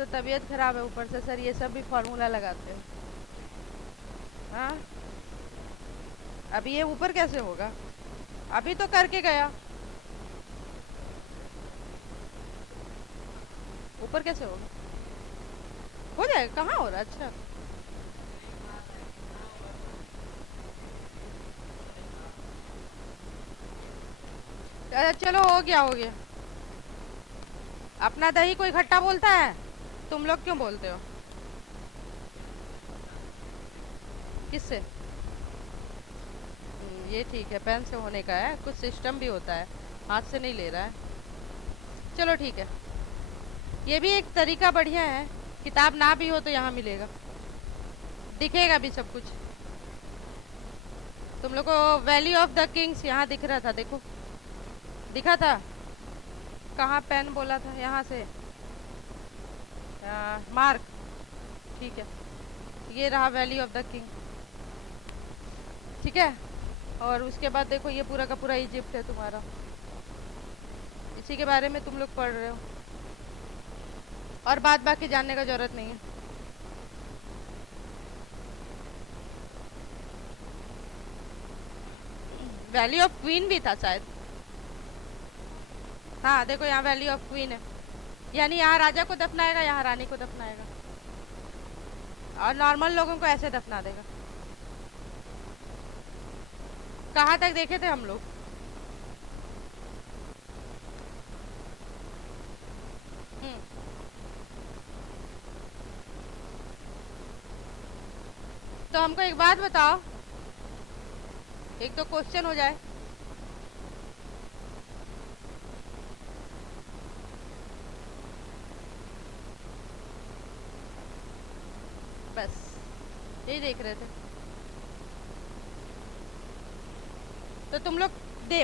तो तबीयत खराब है, ऊपर से सर ये सब भी फार्मूला लगाते हैं। हाँ, अभी ये ऊपर कैसे होगा? अभी तो करके गया, ऊपर कैसे होगा? हो जाएगा, कहाँ हो रहा है? अच्छा। चलो हो गया, हो गया। अपना दही कोई खट्टा बोलता है? तुम लोग क्यों बोलते हो? किससे? ये ठीक है, पेन से होने का है, कुछ सिस्टम भी होता है, हाथ से नहीं ले रहा है। चलो ठीक है। ये भी एक तरीका बढ़िया है, किताब ना भी हो तो यहाँ मिलेगा, दिखेगा भी सब कुछ। तुम लोग को वैली ऑफ द किंग्स यहाँ दिख रहा था, देखो, दिखा था? कहाँ पेन बोला था? यहाँ से मार्क। ठीक है, ये रहा वैली ऑफ द किंग। ठीक है, और उसके बाद देखो ये पूरा का पूरा इजिप्ट है तुम्हारा, इसी के बारे में तुम लोग पढ़ रहे हो, और बात बाकी जानने का जरूरत नहीं है। वैली ऑफ क्वीन भी था शायद। हाँ देखो, यहाँ वैली ऑफ क्वीन है, यानी यहाँ राजा को दफनाएगा, यहाँ रानी को दफनाएगा, और नॉर्मल लोगों को ऐसे दफना देगा। कहाँ तक देखे थे हम लोग? हम्म, तो हमको एक बात बताओ, एक तो क्वेश्चन हो जाए। बस यही देख रहे थे। तो तुम लोग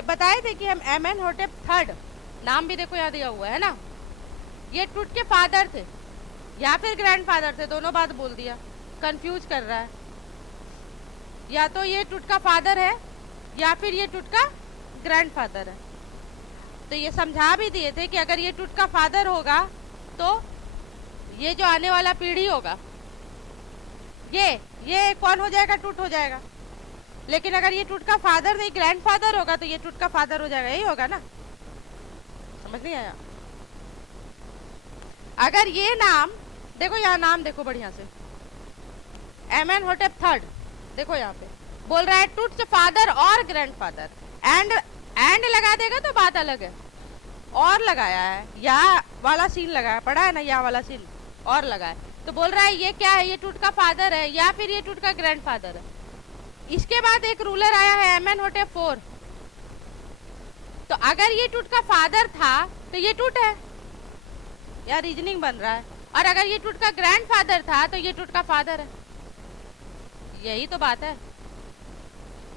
बताए थे कि हम एमएन होटेप थर्ड, नाम भी देखो यहाँ दिया हुआ है ना, ये टूट के फादर थे या फिर ग्रैंडफादर थे, दोनों बात बोल दिया, कंफ्यूज कर रहा है। या तो ये टूट का फादर है या फिर ये टूट का ग्रैंडफादर है। तो ये समझा भी दिए थे कि अगर ये टूट का फादर होगा तो ये जो आने वाला पीढ़ी होगा, ये कौन हो जाएगा? टूट हो जाएगा। लेकिन अगर ये टूट का फादर नहीं ग्रैंडफादर होगा तो ये टूट का फादर हो जाएगा, यही होगा ना? समझ नहीं आया? अगर ये नाम देखो, यहाँ नाम देखो बढ़िया से, एमएन होटेप थर्ड, देखो यहाँ पे बोल रहा है टूट फादर और ग्रैंडफादर, एंड लगा देगा तो बात अलग है। और लगाया है, या वाला सीन लगाया, पड़ा है ना, या वाला सीन और लगा है, तो बोल रहा है ये क्या है? ये टूट का फादर है या फिर ये टूट का ग्रैंडफादर है। इसके बाद एक रूलर आया है एमएन होटेप फोर, तो अगर ये टूट का फादर था तो ये टूट है, या रीजनिंग बन रहा है, और अगर ये टूट का ग्रैंडफादर था तो ये टूट का फादर है। यही तो बात है,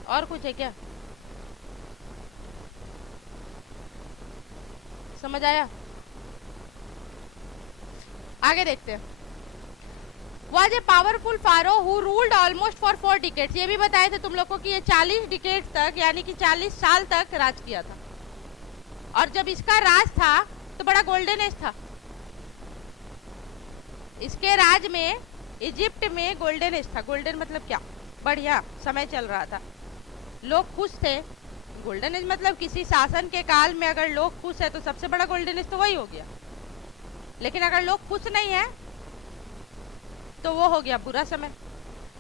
और कुछ है क्या? समझ आया? आगे देखते हैं। was a powerful pharaoh who ruled almost for 4 decades। ये भी बताए थे तुम लोग को कि ये 40 डिकेड तक, यानी कि 40 साल तक राज किया था, और जब इसका राज था तो बड़ा गोल्डन एज था। इसके राज में, इजिप्ट में गोल्डन एज था। गोल्डन मतलब क्या? बढ़िया समय चल रहा था, लोग खुश थे। गोल्डन एज मतलब किसी शासन के काल में अगर लोग खुश है तो सबसे बड़ा गोल्डन एज तो वही हो गया। लेकिन अगर लोग खुश नहीं है तो वो हो गया बुरा समय।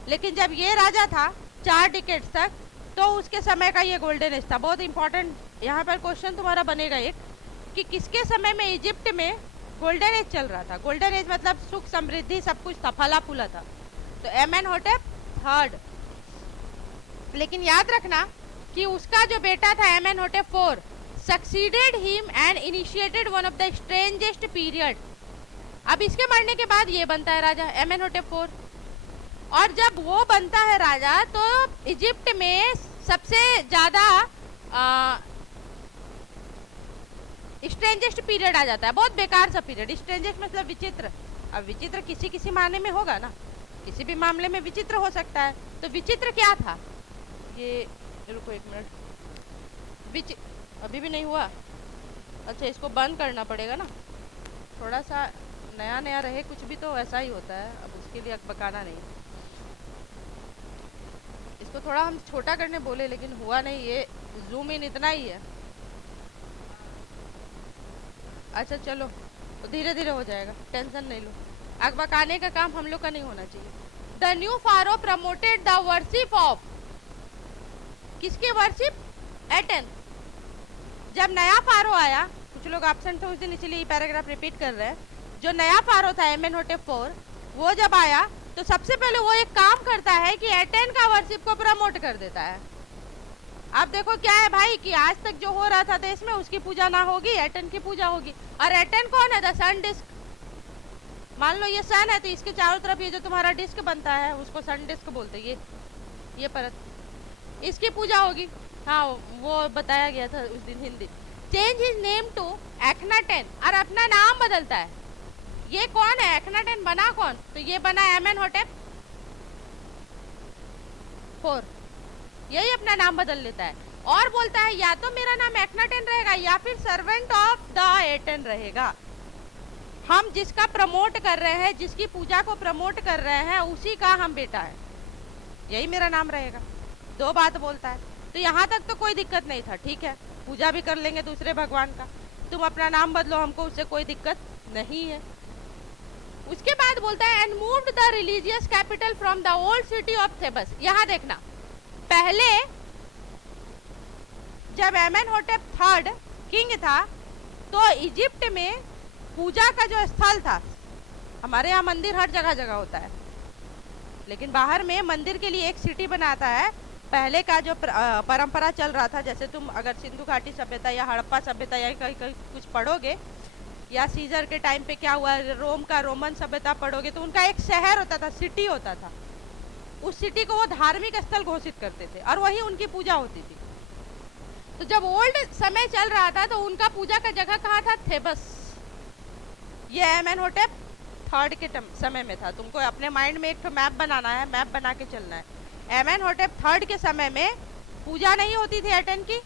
लेकिन जब ये राजा था 4 डिकेड्स तक, तो उसके समय का ये गोल्डन एज था। बहुत इंपॉर्टेंट यहाँ पर क्वेश्चन तुम्हारा बनेगा एक, कि किसके समय में इजिप्ट में गोल्डन एज चल रहा था? गोल्डन एज मतलब सुख समृद्धि सब कुछ था, फला फूला था। तो एमएन होटेप थर्ड। लेकिन याद रखना कि उसका जो बेटा था Amenhotep four succeeded him and initiated one of the strangest period. अब इसके मरने के बाद ये बनता है राजा एमएन होटेप फोर, और जब वो बनता है राजा तो इजिप्ट में सबसे ज्यादा स्ट्रेंजेस्ट पीरियड आ जाता है, बहुत बेकार सा पीरियड। स्ट्रेंजेस्ट मतलब विचित्र। अब विचित्र किसी किसी मायने में होगा ना, किसी भी मामले में विचित्र हो सकता है। तो विचित्र क्या था? ये रुको एक मिनट, अभी भी नहीं हुआ? अच्छा, इसको बंद करना पड़ेगा ना थोड़ा सा। नया नया रहे कुछ भी तो वैसा ही होता है, अब उसके लिए अकबकाना नहीं। इसको थोड़ा हम छोटा करने बोले लेकिन हुआ नहीं, ये जूम इन इतना ही है। अच्छा चलो, धीरे धीरे हो जाएगा, टेंशन नहीं लो। अकबकाने का काम हम लोग का नहीं होना चाहिए। The new pharaoh promoted the worship of, किसकी वर्शिप? एटेन। जब नया फारो आया, कुछ लोग एब्सेंट थे उस दिन इसलिए पैराग्राफ रिपीट कर रहे हैं। जो नया फारो था एमेनहोटेप IV, वो जब आया तो सबसे पहले वो एक काम करता है कि एटेन का वर्शिप को प्रमोट कर देता है। आप देखो क्या है भाई कि आज तक जो हो रहा था देश में उसकी पूजा ना होगी, एटेन की पूजा होगी। और एटेन कौन है? The sun disc. मान लो ये सन है तो इसके चारों तरफ ये जो तुम्हारा डिस्क बनता है उसको सन डिस्क बोलते हैं। ये परत, इसकी पूजा होगी। हाँ वो बताया गया था उस दिन Hindi. Change his name to Akhenaten, और अपना नाम बदलता है। ये कौन है? एक्नाटेन बना कौन? तो ये बना एमेनहोटेप IV, यही अपना नाम बदल लेता है और बोलता है या तो मेरा नाम एक्नाटेन रहेगा या फिर सर्वेंट ऑफ द एटेन रहेगा। हम जिसका प्रमोट कर रहे हैं, जिसकी पूजा को प्रमोट कर रहे हैं, उसी का हम बेटा है, यही मेरा नाम रहेगा। दो बात बोलता है। तो यहाँ तक तो कोई दिक्कत नहीं था, ठीक है, पूजा भी कर लेंगे दूसरे भगवान का, तुम अपना नाम बदलो, हमको उससे कोई दिक्कत नहीं है। उसके बाद बोलता है and moved the religious capital from the old city of Thebes. यहाँ देखना, पहले जब एमेनहोटेप III किंग था तो इजिप्ट में पूजा का जो स्थल था, हमारे यहाँ मंदिर हर जगह जगह होता है, लेकिन बाहर में मंदिर के लिए एक सिटी बनाता है। पहले का जो परंपरा चल रहा था, जैसे तुम अगर सिंधु घाटी सभ्यता या हड़प्पा सभ्यता या कहीं कहीं कुछ पढ़ोगे, या सीजर के टाइम पे क्या हुआ, रोम का रोमन सभ्यता पढ़ोगे, तो उनका एक शहर होता था, सिटी होता था। उस सिटी को वो धार्मिक स्थल घोषित करते थे और वही उनकी पूजा होती थी। तो जब ओल्ड समय चल रहा था तो उनका पूजा का जगह कहाँ था? थेबस। ये एमेनहोटेप III के समय में था। तुमको अपने माइंड में एक तो मैप बनाना है, मैप बना के चलना है। एमेनहोटेप III के समय में पूजा नहीं होती थी एटेन की,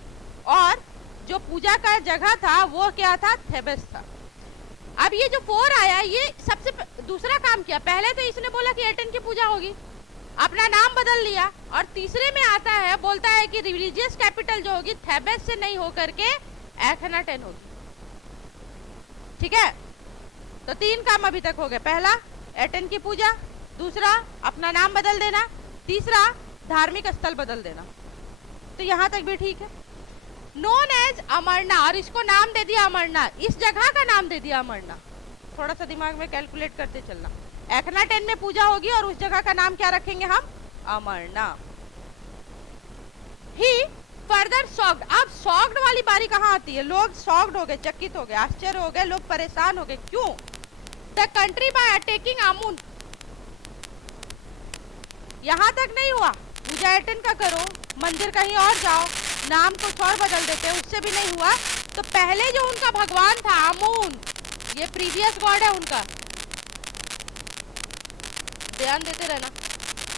और जो पूजा का जगह था वो क्या था? थेबस था। अब ये जो IV आया, ये सबसे दूसरा काम किया। पहले तो इसने बोला कि एटेन की पूजा होगी, अपना नाम बदल लिया, और तीसरे में आता है, बोलता है कि रिलीजियस कैपिटल जो होगी थेबस से नहीं होकर के एक्नाटेन होगी। ठीक है, तो 3 काम अभी तक हो गए। पहला एटेन की पूजा, दूसरा अपना नाम बदल देना, तीसरा धार्मिक स्थल बदल देना। तो यहाँ तक भी ठीक है। नोन एज अमरना, और इसको नाम दे दिया अमरना, इस जगह का नाम दे दिया अमरना। थोड़ा सा दिमाग में कैलकुलेट करते चलना। एक्नाटेन में पूजा होगी और उस जगह का नाम क्या रखेंगे हम? अमरना। ही फर्दर शॉक्ड। अब शॉक्ड वाली बारी कहाँ आती है? लोग शॉक्ड हो गए, चकित हो गए, आश्चर्य हो गए, लोग परेशान हो गए। क्यों? The country bye attacking आमुन। यहाँ तक नहीं हुआ, पूजा एटेन का करो, मंदिर कहीं और जाओ, नाम कुछ और बदल देते, उससे भी नहीं हुआ। तो पहले जो उनका भगवान था आमून, ये प्रीवियस गॉड है उनका, ध्यान देते रहना,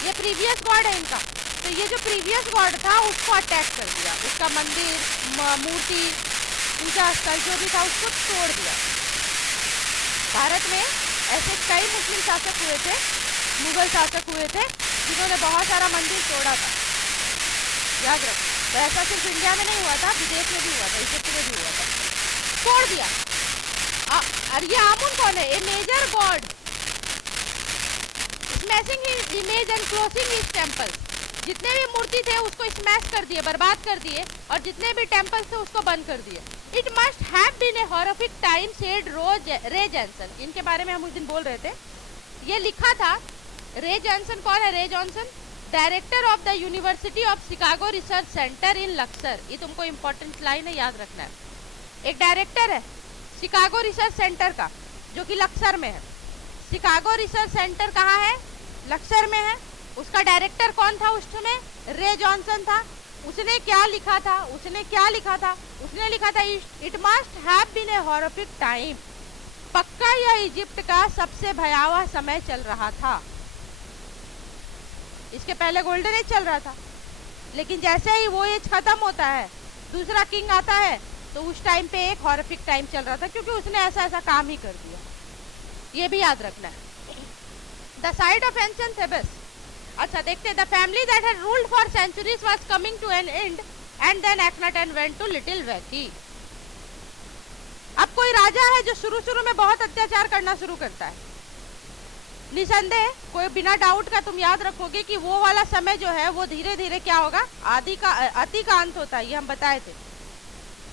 ये प्रीवियस गॉड है इनका। तो ये जो प्रीवियस गॉड था उसको अटैक कर दिया, उसका मंदिर, मूर्ति, पूजा स्थल जो भी था उसको तोड़ दिया। भारत में ऐसे कई मुस्लिम शासक हुए थे, मुगल शासक हुए थे, जिन्होंने बहुत सारा मंदिर तोड़ा था, याद रखो। तो ऐसा सिर्फ इंडिया में नहीं हुआ था, विदेश में भी हुआ था, इजिप्ट में भी हुआ था, तोड़ दिया। और ये आमुन कौन है? A major god smashing his image and closing his temple. जितने भी मूर्ति थे उसको स्मैश कर दिए, बर्बाद कर दिए, और जितने भी टेम्पल थे उसको बंद कर दिए। It must have been a horrific time said Ray Johnson. इनके बारे में हम उस दिन बोल रहे थे, ये लिखा था। रे जॉनसन कौन है? Ray Johnson director of the University of Chicago research centre in Luxor. ये तुमको इंपॉर्टेंट लाइन है, याद रखना है। एक डायरेक्टर है शिकागो रिसर्च सेंटर का, जो कि लक्सर में है। शिकागो रिसर्च सेंटर कहाँ है? लक्सर में है। उसका डायरेक्टर कौन था उस समय? रे जॉनसन था। उसने क्या लिखा था? उसने लिखा था it must have been a horrific time. पक्का यह इजिप्ट का सबसे भयावह समय चल रहा था। इसके पहले गोल्डन एज चल रहा था, लेकिन जैसे ही वो एज खत्म होता है, दूसरा किंग आता है, तो उस टाइम पे एक हॉरिफिक टाइम चल रहा था, क्योंकि उसने ऐसा काम ही कर दिया। ये भी याद रखना है। The site of ancient Thebes. अच्छा देखते हैं, the family that had ruled for centuries was coming to an end and then Akhenaten went to little wacky. अब कोई राजा है जो शुरू में बहुत अत्याचार करना शुरू करता है, निसंदेह कोई बिना डाउट का तुम याद रखोगे कि वो वाला समय जो है वो धीरे धीरे क्या होगा, अति का अंत होता है, ये हम बताए थे।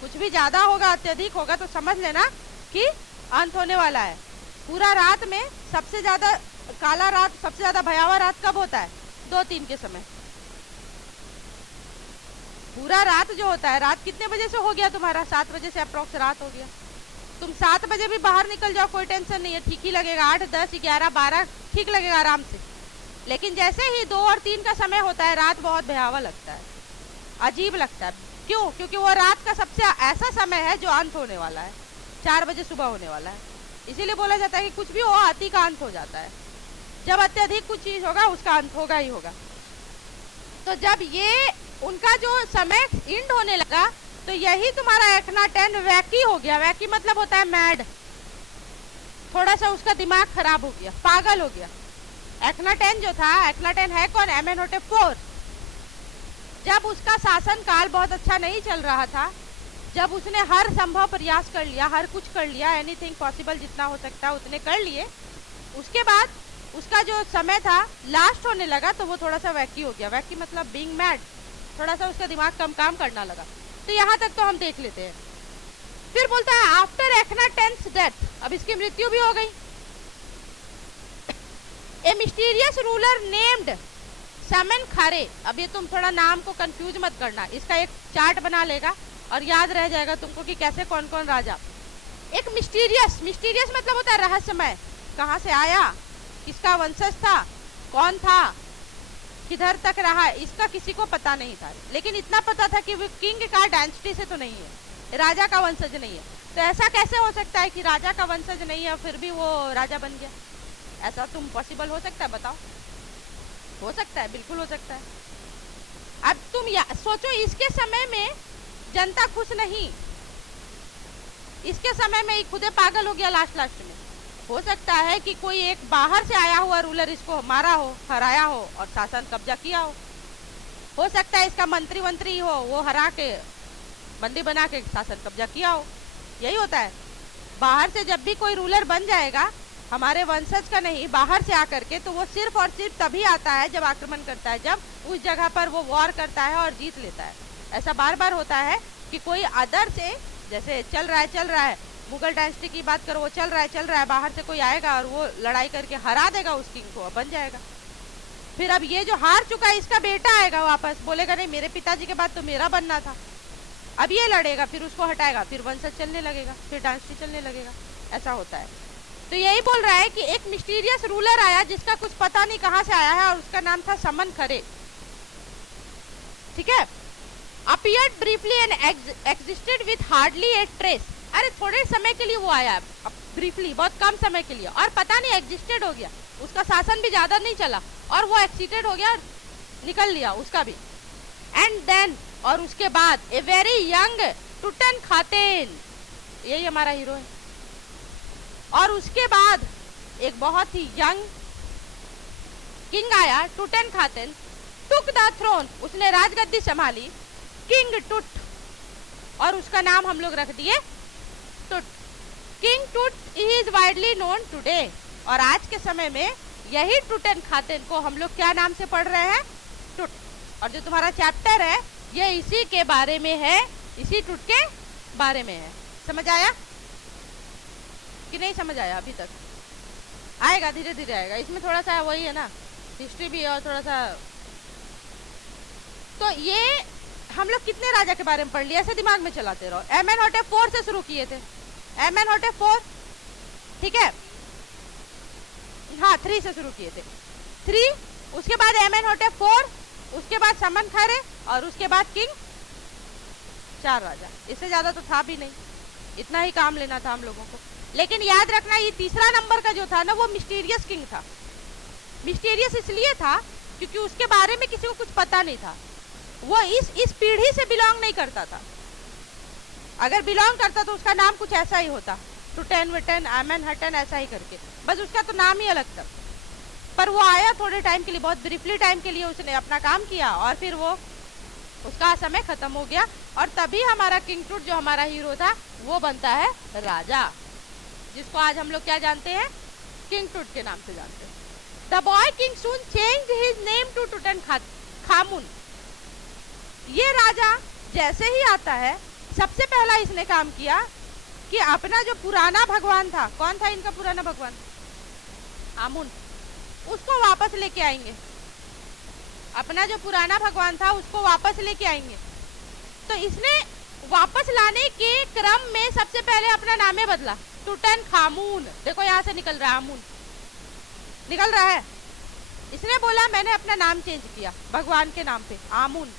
कुछ भी ज्यादा होगा, अत्यधिक होगा तो समझ लेना कि अंत होने वाला है। पूरा रात में सबसे ज्यादा काला रात, सबसे ज्यादा भयावह रात कब होता है? 2-3 के समय। पूरा रात जो होता है, रात कितने बजे से हो गया तुम्हारा? 7 बजे से अप्रोक्स रात हो गया। तुम 7 बजे भी बाहर निकल जाओ, कोई टेंशन नहीं है, ठीक ही लगेगा। 8, 10, 11, 12 ठीक लगेगा आराम से। लेकिन जैसे ही 2 और 3 का समय होता है, रात बहुत भयावह लगता है, अजीब लगता है। क्यों? क्योंकि वो रात का सबसे ऐसा समय है जो अंत होने वाला है, 4 बजे सुबह होने वाला है। इसीलिए बोला जाता है कि कुछ भी हो, अति का अंत हो जाता है। जब अत्यधिक कुछ चीज होगा उसका अंत होगा ही होगा। तो जब ये उनका जो समय एंड होने लगा तो यही तुम्हारा एक्नाटेन वैकी हो गया। वैकी मतलब होता है मैड, थोड़ा सा उसका दिमाग खराब हो गया, पागल हो गया। एक्नाटेन जो था, एक्नाटेन है कौन? एमेनहोटेप IV। जब उसका शासन काल बहुत अच्छा नहीं चल रहा था, जब उसने हर संभव प्रयास कर लिया, हर कुछ कर लिया, एनीथिंग पॉसिबल जितना हो सकता है उतने कर लिए, उसके बाद उसका जो समय था लास्ट होने लगा तो वो थोड़ा सा वैकी हो गया। वैकी मतलब बीइंग मैड, थोड़ा सा उसका दिमाग कम काम करना लगा। तो यहाँ तक तो हम देख लेते हैं। फिर बोलता है आफ्टर एक्नाटेन्स डेथ, अब इसकी मृत्यु भी हो गई। ए मिस्टीरियस रूलर नेम्ड समन खारे। अब ये तुम थोड़ा नाम को कंफ्यूज मत करना, इसका एक चार्ट बना लेगा और याद रह जाएगा तुमको कि कैसे कौन कौन राजा। एक मिस्टीरियस, मिस्टीरियस मतलब होता है रहस्यमय, कहाँ से आया, किसका वंशज था, कौन था, किधर तक रहा, इसका किसी को पता नहीं था। लेकिन इतना पता था कि वो किंग का डायनेस्टी से तो नहीं है, राजा का वंशज नहीं है। तो ऐसा कैसे हो सकता है कि राजा का वंशज नहीं है फिर भी वो राजा बन गया? ऐसा तुम पॉसिबल हो सकता है? बताओ। हो सकता है, बिल्कुल हो सकता है। अब तुम सोचो, इसके समय में जनता खुश नहीं, इसके समय में खुदे पागल हो गया लास्ट में। हो सकता है कि कोई एक बाहर से आया हुआ रूलर इसको मारा हो, हराया हो और शासन कब्जा किया हो सकता है इसका मंत्री हो, वो हरा के बंदी बना के शासन कब्जा किया हो। यही होता है। बाहर से जब भी कोई रूलर बन जाएगा, हमारे वंशज का नहीं, बाहर से आकर के, तो वो सिर्फ और सिर्फ तभी आता है जब आक्रमण करता है, जब उस जगह पर वो वॉर करता है और जीत लेता है। ऐसा बार बार होता है कि कोई अदर से, जैसे चल रहा है, मुगल डायनेस्टी की बात करो, वो चल रहा है, बाहर से कोई आएगा और वो लड़ाई करके हरा देगा उस किंग को, बन जाएगा। फिर अब ये जो हार चुका है, इसका बेटा आएगा वापस, बोलेगा नहीं मेरे पिताजी के बाद तो मेरा बनना था, अब ये लड़ेगा, फिर उसको हटाएगा, फिर वंशज चलने लगेगा, फिर डायनेस्टी चलने लगेगा। ऐसा होता है। तो यही बोल रहा है कि एक मिस्टीरियस रूलर आया जिसका कुछ पता नहीं कहां से आया है और उसका नाम था समन खरे। ठीक है। Appeared briefly and existed with hardly A trace. अरे थोड़े समय के लिए वो आया, ब्रीफली, बहुत कम समय के लिए, और पता नहीं एग्जिस्टेड हो गया, उसका शासन भी ज्यादा नहीं चला और वो एक्सीटेड हो गया, निकल लिया उसका भी। एंड देन, और उसके बाद ए वेरी यंग टुटन खातेन, यही हमारा हीरो है, और उसके बाद एक बहुत ही यंग किंग आया, टुटन खातेन, टुक द थ्रोन, उसने राजगद्दी संभाली, किंग टुट, और उसका नाम हम लोग रख दिए टुट। किंग टुट इज वाइडली नोन टुडे, और आज के समय में यही टुटन खातेन को हम लोग क्या नाम से पढ़ रहे हैं? टुट। और जो तुम्हारा चैप्टर है ये इसी के बारे में है, इसी टुट के बारे में है। समझ आया कि नहीं समझ आया? अभी तक आएगा, धीरे धीरे आएगा। इसमें थोड़ा सा वही है ना, हिस्ट्री भी है और थोड़ा सा। तो ये हम लोग कितने राजा के बारे में पढ़ लिया, ऐसे दिमाग में चलाते रहो। एमेनहोटेप 4 से शुरू किए थे, एमेनहोटेप 4, ठीक है, हाँ 3 से शुरू किए थे, 3, उसके बाद एमेनहोटेप 4, उसके बाद समन खरे, और उसके बाद किंग। 4 राजा, इससे ज्यादा तो था भी नहीं, इतना ही काम लेना था हम लोगों को। लेकिन याद रखना, ये तीसरा नंबर का जो था ना, वो मिस्टीरियस किंग था। मिस्टीरियस इसलिए था क्योंकि उसके बारे में किसी को कुछ पता नहीं था, वो इस पीढ़ी से बिलोंग नहीं करता था। अगर बिलोंग करता तो उसका नाम कुछ ऐसा ही होता, टुटेन विटेन एमन हटन ऐसा ही करके, बस उसका तो नाम ही अलग था। पर वो आया थोड़े टाइम के लिए, बहुत ब्रीफली टाइम के लिए उसने अपना काम किया और फिर वो उसका समय खत्म हो गया। और तभी हमारा किंग टूट जो हमारा हीरो था वो बनता है राजा, जिसको आज हम लोग क्या जानते हैं, किंग टूट के नाम से जानते हैं। The boy king soon changed his name to Tutankhamun. ये राजा जैसे ही आता है सबसे पहला इसने काम किया कि अपना जो पुराना भगवान था, कौन था इनका पुराना भगवान, आमुन, उसको वापस लेके आएंगे। अपना जो पुराना भगवान था उसको वापस लेके आएंगे। तो इसने वापस लाने के क्रम में सबसे पहले अपना नाम बदला, टूटन खामून। देखो यहाँ से निकल रहा है, आमुन निकल रहा है। इसने बोला मैंने अपना नाम चेंज किया भगवान के नाम पे, आमुन।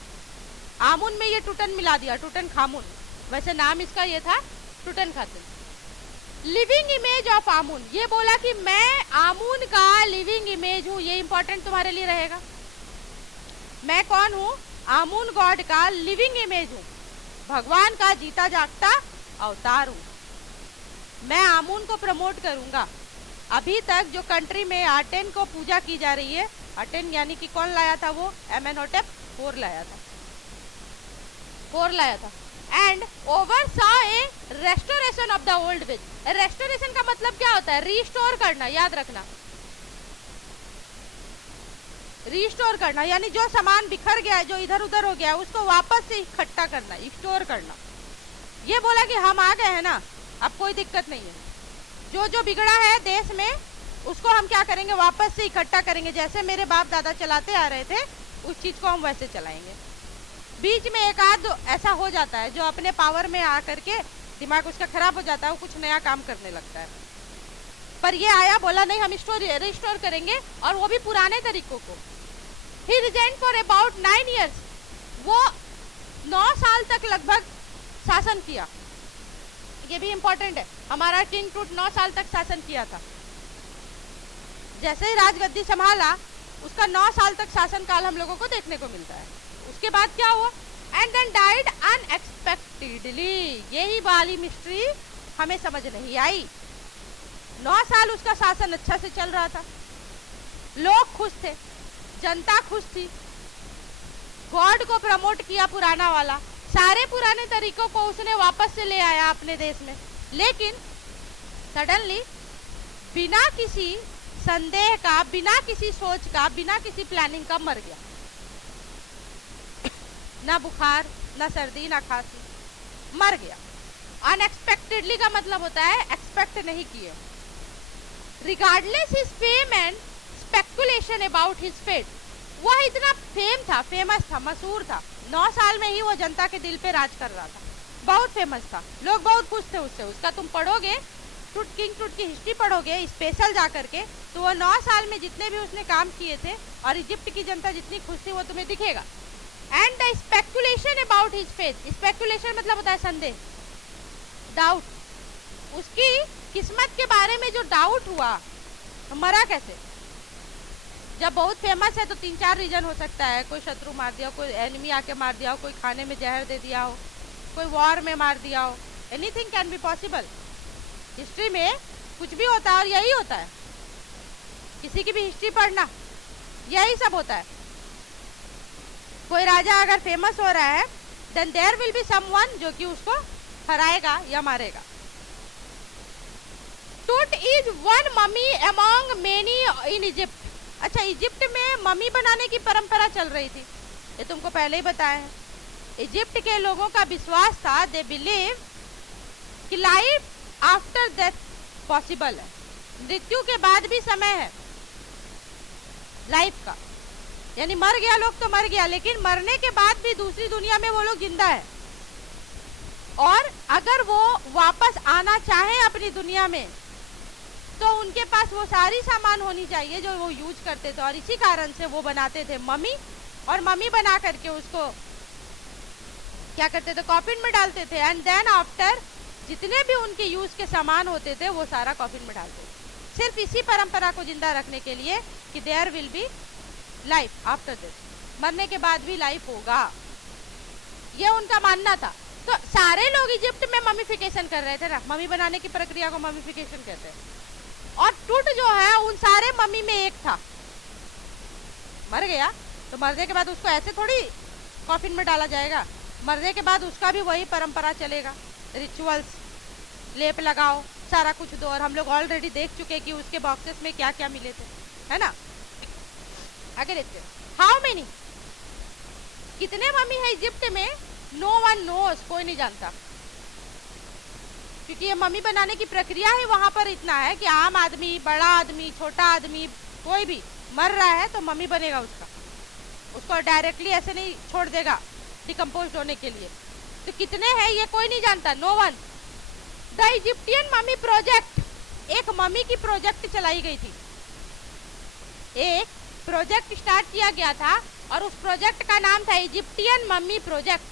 आमुन में ये टूटन मिला दिया, टूटन खामुन। वैसे नाम इसका ये था टूटन खातुन। लिविंग इमेज ऑफ आमुन, ये बोला कि मैं आमुन का लिविंग इमेज हूं। ये इंपॉर्टेंट तुम्हारे लिए रहेगा। मैं कौन हूं, आमुन गॉड का लिविंग इमेज हूं, भगवान का जीता जागता अवतार हूं। मैं आमुन को प्रमोट करूंगा। अभी तक जो कंट्री में आटेन को पूजा की जा रही है, आटेन यानी कि कौन लाया था वो, एमेनहोटेप IV लाया था and over saw a restoration of the old which. Restoration का मतलब क्या होता है, रिस्टोर करना, याद रखना। रिस्टोर करना यानी जो सामान बिखर गया है, जो इधर उधर हो गया है, उसको वापस से इकट्ठा करना, स्टोर करना। ये बोला कि हम आ गए हैं ना, अब कोई दिक्कत नहीं है। जो जो बिगड़ा है देश में उसको हम क्या करेंगे, वापस से इकट्ठा करेंगे। जैसे मेरे बाप दादा चलाते आ रहे थे उस चीज को हम वैसे चलाएंगे। बीच में एक आध ऐसा हो जाता है जो अपने पावर में आ करके दिमाग उसका खराब हो जाता है, वो कुछ नया काम करने लगता है। पर ये आया, बोला नहीं हम रिस्टोर करेंगे, और वो भी पुराने तरीकों को। He reigned for about 9 years. वो 9 साल तक लगभग शासन किया। ये भी इंपॉर्टेंट है, हमारा किंग टूट 9 साल तक शासन किया था। जैसे ही राजगद्दी संभाला उसका 9 साल तक शासन काल हम लोगों को देखने को मिलता है। उसके बाद क्या हुआ, एंड देन डाइड अनएक्सपेक्टेडली। यही वाली मिस्ट्री हमें समझ नहीं आई। 9 साल उसका शासन अच्छा से चल रहा था, लोग खुश थे, जनता खुश थी, गॉड को प्रमोट किया पुराना वाला, सारे पुराने तरीकों को उसने वापस से ले आया अपने देश में। लेकिन सडनली बिना किसी संदेह का, बिना किसी सोच का, बिना किसी प्लानिंग का मर गया। ना बुखार, ना सर्दी, ना खांसी, मर गया। अनएक्सपेक्टेडली का मतलब होता है एक्सपेक्ट नहीं किए। Regardless his fame and speculation about his fate, वह इतना फेम था, फेमस था, मशहूर था। 9 साल में ही वो जनता के दिल पे राज कर रहा था, बहुत फेमस था, लोग बहुत खुश थे उससे। उसका तुम पढ़ोगे, किंग टूट की हिस्ट्री पढ़ोगे स्पेशल जा करके, तो वो 9 साल में जितने भी उसने काम किए थे और इजिप्ट की जनता जितनी खुश थी वो तुम्हें दिखेगा। And the speculation about his faith, speculation मतलब होता है संदेह, डाउट। उसकी किस्मत के बारे में जो डाउट हुआ, मरा कैसे। जब बहुत फेमस है तो 3-4 रीजन हो सकता है, कोई शत्रु मार दिया, कोई एनिमी आके मार दिया हो, कोई खाने में जहर दे दिया हो, कोई वॉर में मार दिया हो, anything can be possible. History में कुछ भी होता है और यही होता है, किसी की भी हिस्ट्री पढ़ना यही सब होता है। कोई राजा अगर फेमस हो रहा है then there will be someone जो कि उसको हराएगा या मारेगा। Tut is one mummy among many in Egypt. अच्छा, इजिप्ट में मम्मी बनाने की परंपरा चल रही थी, ये तुमको पहले ही बताया है। इजिप्ट के लोगों का विश्वास था, दे बिलीव कि लाइफ आफ्टर डेथ पॉसिबल है, मृत्यु के बाद भी समय है लाइफ का। यानी मर गया लोग तो मर गया, लेकिन मरने के बाद भी दूसरी दुनिया में वो लोग जिंदा है, और अगर वो वापस आना चाहे अपनी दुनिया में तो उनके पास वो सारी सामान होनी चाहिए जो वो यूज करते थे। और इसी कारण से वो बनाते थे मम्मी, और मम्मी बना करके उसको क्या करते थे, कॉफिन में डालते थे। एंड देन आफ्टर जितने भी उनके यूज के सामान होते थे वो सारा कॉफिन में डालते थे, सिर्फ इसी परंपरा को जिंदा रखने के लिए कि there will be life after this, मरने के बाद भी लाइफ होगा, ये उनका मानना था। तो सारे लोग इजिप्ट में ममीफिकेशन कर रहे थे ना, मम्मी बनाने की प्रक्रिया को ममीफिकेशन कहते हैं। और टूट जो है उन सारे मम्मी में एक था, मर गया तो मरने के बाद उसको ऐसे थोड़ी कॉफिन में डाला जाएगा, मरने के बाद उसका भी वही परंपरा चलेगा, रिचुअल्स, लेप लगाओ, सारा कुछ दो। और हम लोग ऑलरेडी देख चुके कि उसके बॉक्सेस में क्या क्या मिले थे, है ना। आगे देखते हैं, हाउ मेनी, कितने मम्मी है इजिप्ट में, नो वन नोस, कोई नहीं जानता, क्योंकि ये मम्मी बनाने की प्रक्रिया ही वहां पर इतना है कि आम आदमी, बड़ा आदमी, छोटा आदमी, कोई भी मर रहा है तो मम्मी बनेगा उसका, उसको डायरेक्टली ऐसे नहीं छोड़ देगा डिकम्पोज होने के लिए। तो कितने हैं ये कोई नहीं जानता, no one. The Egyptian mummy project, एक मम्मी की प्रोजेक्ट चलाई गई थी, एक प्रोजेक्ट स्टार्ट किया गया था और उस प्रोजेक्ट का नाम था Egyptian mummy project,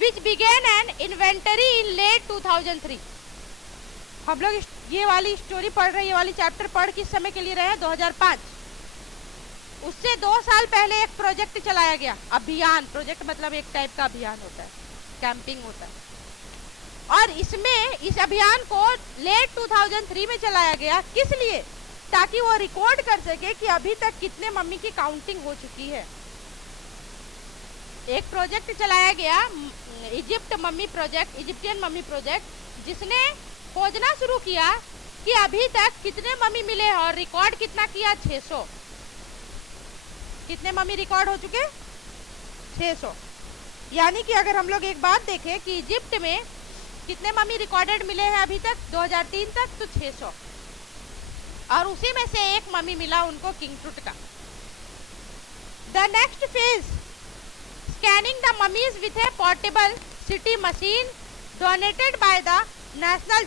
which began an inventory in late 2003। हम लोग ये वाली स्टोरी पढ़ रहे हैं, ये वाली चैप्टर पढ़ किस समय के लिए रहे हैं, 2005। उससे 2 साल पहले एक प्रोजेक्ट चलाया गया, अभियान, प्रोजेक्ट मतलब एक टाइप का अभियान होता है, कैंपिंग होता है। और इसमें इस अभियान को लेट 2003 में चलाया गया, किस लिए, ताकि वो रिकॉर्ड कर सके कि अभी तक कितने मम्मी की काउंटिंग हो चुकी है। एक प्रोजेक्ट चलाया गया, Egypt mummy project, Egyptian mummy project, जिसने खोजना शुरू किया कि अभी तक कितने मम्मी मिले और रिकॉर्ड कितना किया, 600। कितने मम्मी रिकॉर्ड हो चुके, 600। यानी कि अगर हम लोग एक बात देखें कि इजिप्ट में कितने मम्मी रिकॉर्डेड मिले हैं अभी तक 2003 तक, तो 600। और उसी में से एक मम्मी मिला उनको, किंग टूट का। The next phase, scanning the mummies with a portable CT machine donated by the National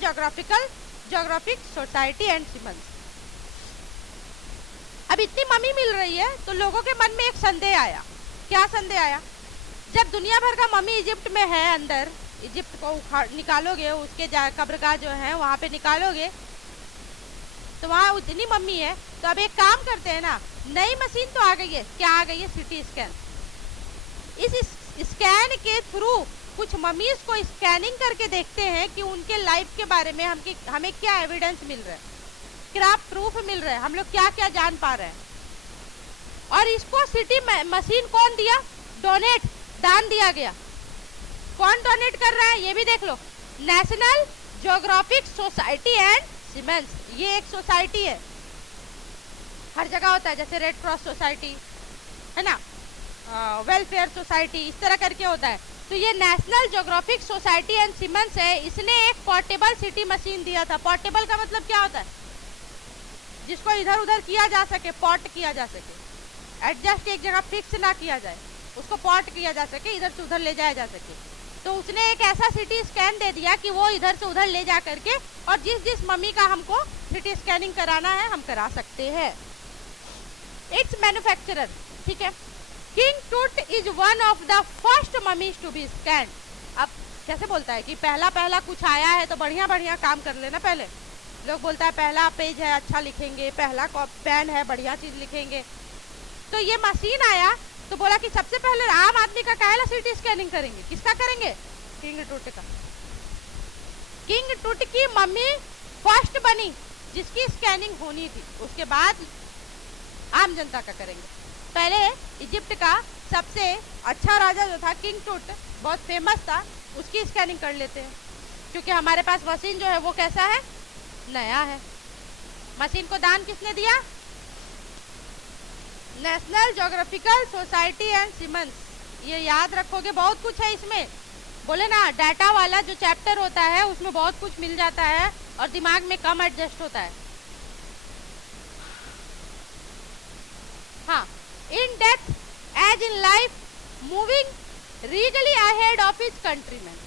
Geographic Society and Siemens. अब इतनी मम्मी मिल रही है तो लोगों के मन में एक संदेह आया। क्या संदेह आया, जब दुनिया भर का मम्मी इजिप्ट में है, अंदर इजिप्ट को निकालोगे, उसके कब्रगाह जो है वहां पे निकालोगे तो वहां उतनी मम्मी है, तो अब एक काम करते हैं ना, नई मशीन तो आ गई है, क्या आ गई है, सिटी स्कैन। इस स्कैन के थ्रू कुछ मम्मीज को स्कैनिंग करके देखते हैं कि उनके लाइफ के बारे में हमें क्या एविडेंस मिल रहा है, क्या प्रूफ मिल रहा है, हम लोग क्या क्या जान पा रहे हैं। और इसको सिटी मशीन कौन दिया, डोनेट, दान दिया गया। कौन डोनेट कर रहा है ये भी देख लो, National Geographic Society and Siemens. ये एक सोसाइटी है, हर जगह होता है, जैसे रेड क्रॉस सोसाइटी है ना, वेलफेयर सोसाइटी, इस तरह करके होता है। तो ये national Geographic Society and Siemens है, इसने एक पोर्टेबल सिटी मशीन दिया था। पोर्टेबल का मतलब क्या होता है, जिसको इधर उधर किया जा सके, पॉट किया जा सके, एडजस्ट एक जगह फिक्स ना किया जाए, उसको पॉट किया जा सके, इधर से उधर ले जाया जा सके। तो उसने एक ऐसा सिटी स्कैन दे दिया कि वो इधर से उधर ले जा करके, और जिस जिस मम्मी का हमको सिटी स्कैनिंग कराना है हम करा सकते हैं। इट्स मैन्युफैक्चरर, ठीक है। King Tut is one of the first mummies to be scanned. अब कैसे बोलता है कि पहला पहला कुछ आया है तो बढ़िया बढ़िया काम कर लेना। पहले लोग बोलता है पहला पेज है अच्छा लिखेंगे, पहला पेन है बढ़िया चीज लिखेंगे। तो ये मशीन आया तो बोला कि सबसे पहले आम आदमी का काहे सिटी स्कैनिंग करेंगे, किसका करेंगे, किंग टूट का। किंग टूट की मम्मी फर्स्ट बनी जिसकी स्कैनिंग होनी थी, उसके बाद आम जनता का करेंगे। पहले इजिप्ट का सबसे अच्छा राजा जो था किंग टूट, बहुत फेमस था, उसकी स्कैनिंग कर लेते हैं, क्योंकि हमारे पास मशीन जो है वो कैसा है, नया है। मशीन को दान किसने दिया, National Geographical Society and Siemens. ये याद रखोगे, बहुत कुछ है इसमें। बोले ना डाटा वाला जो चैप्टर होता है उसमें बहुत कुछ मिल जाता है और दिमाग में कम एडजस्ट होता है। हाँ, in death as in life moving regally ahead of his countryman.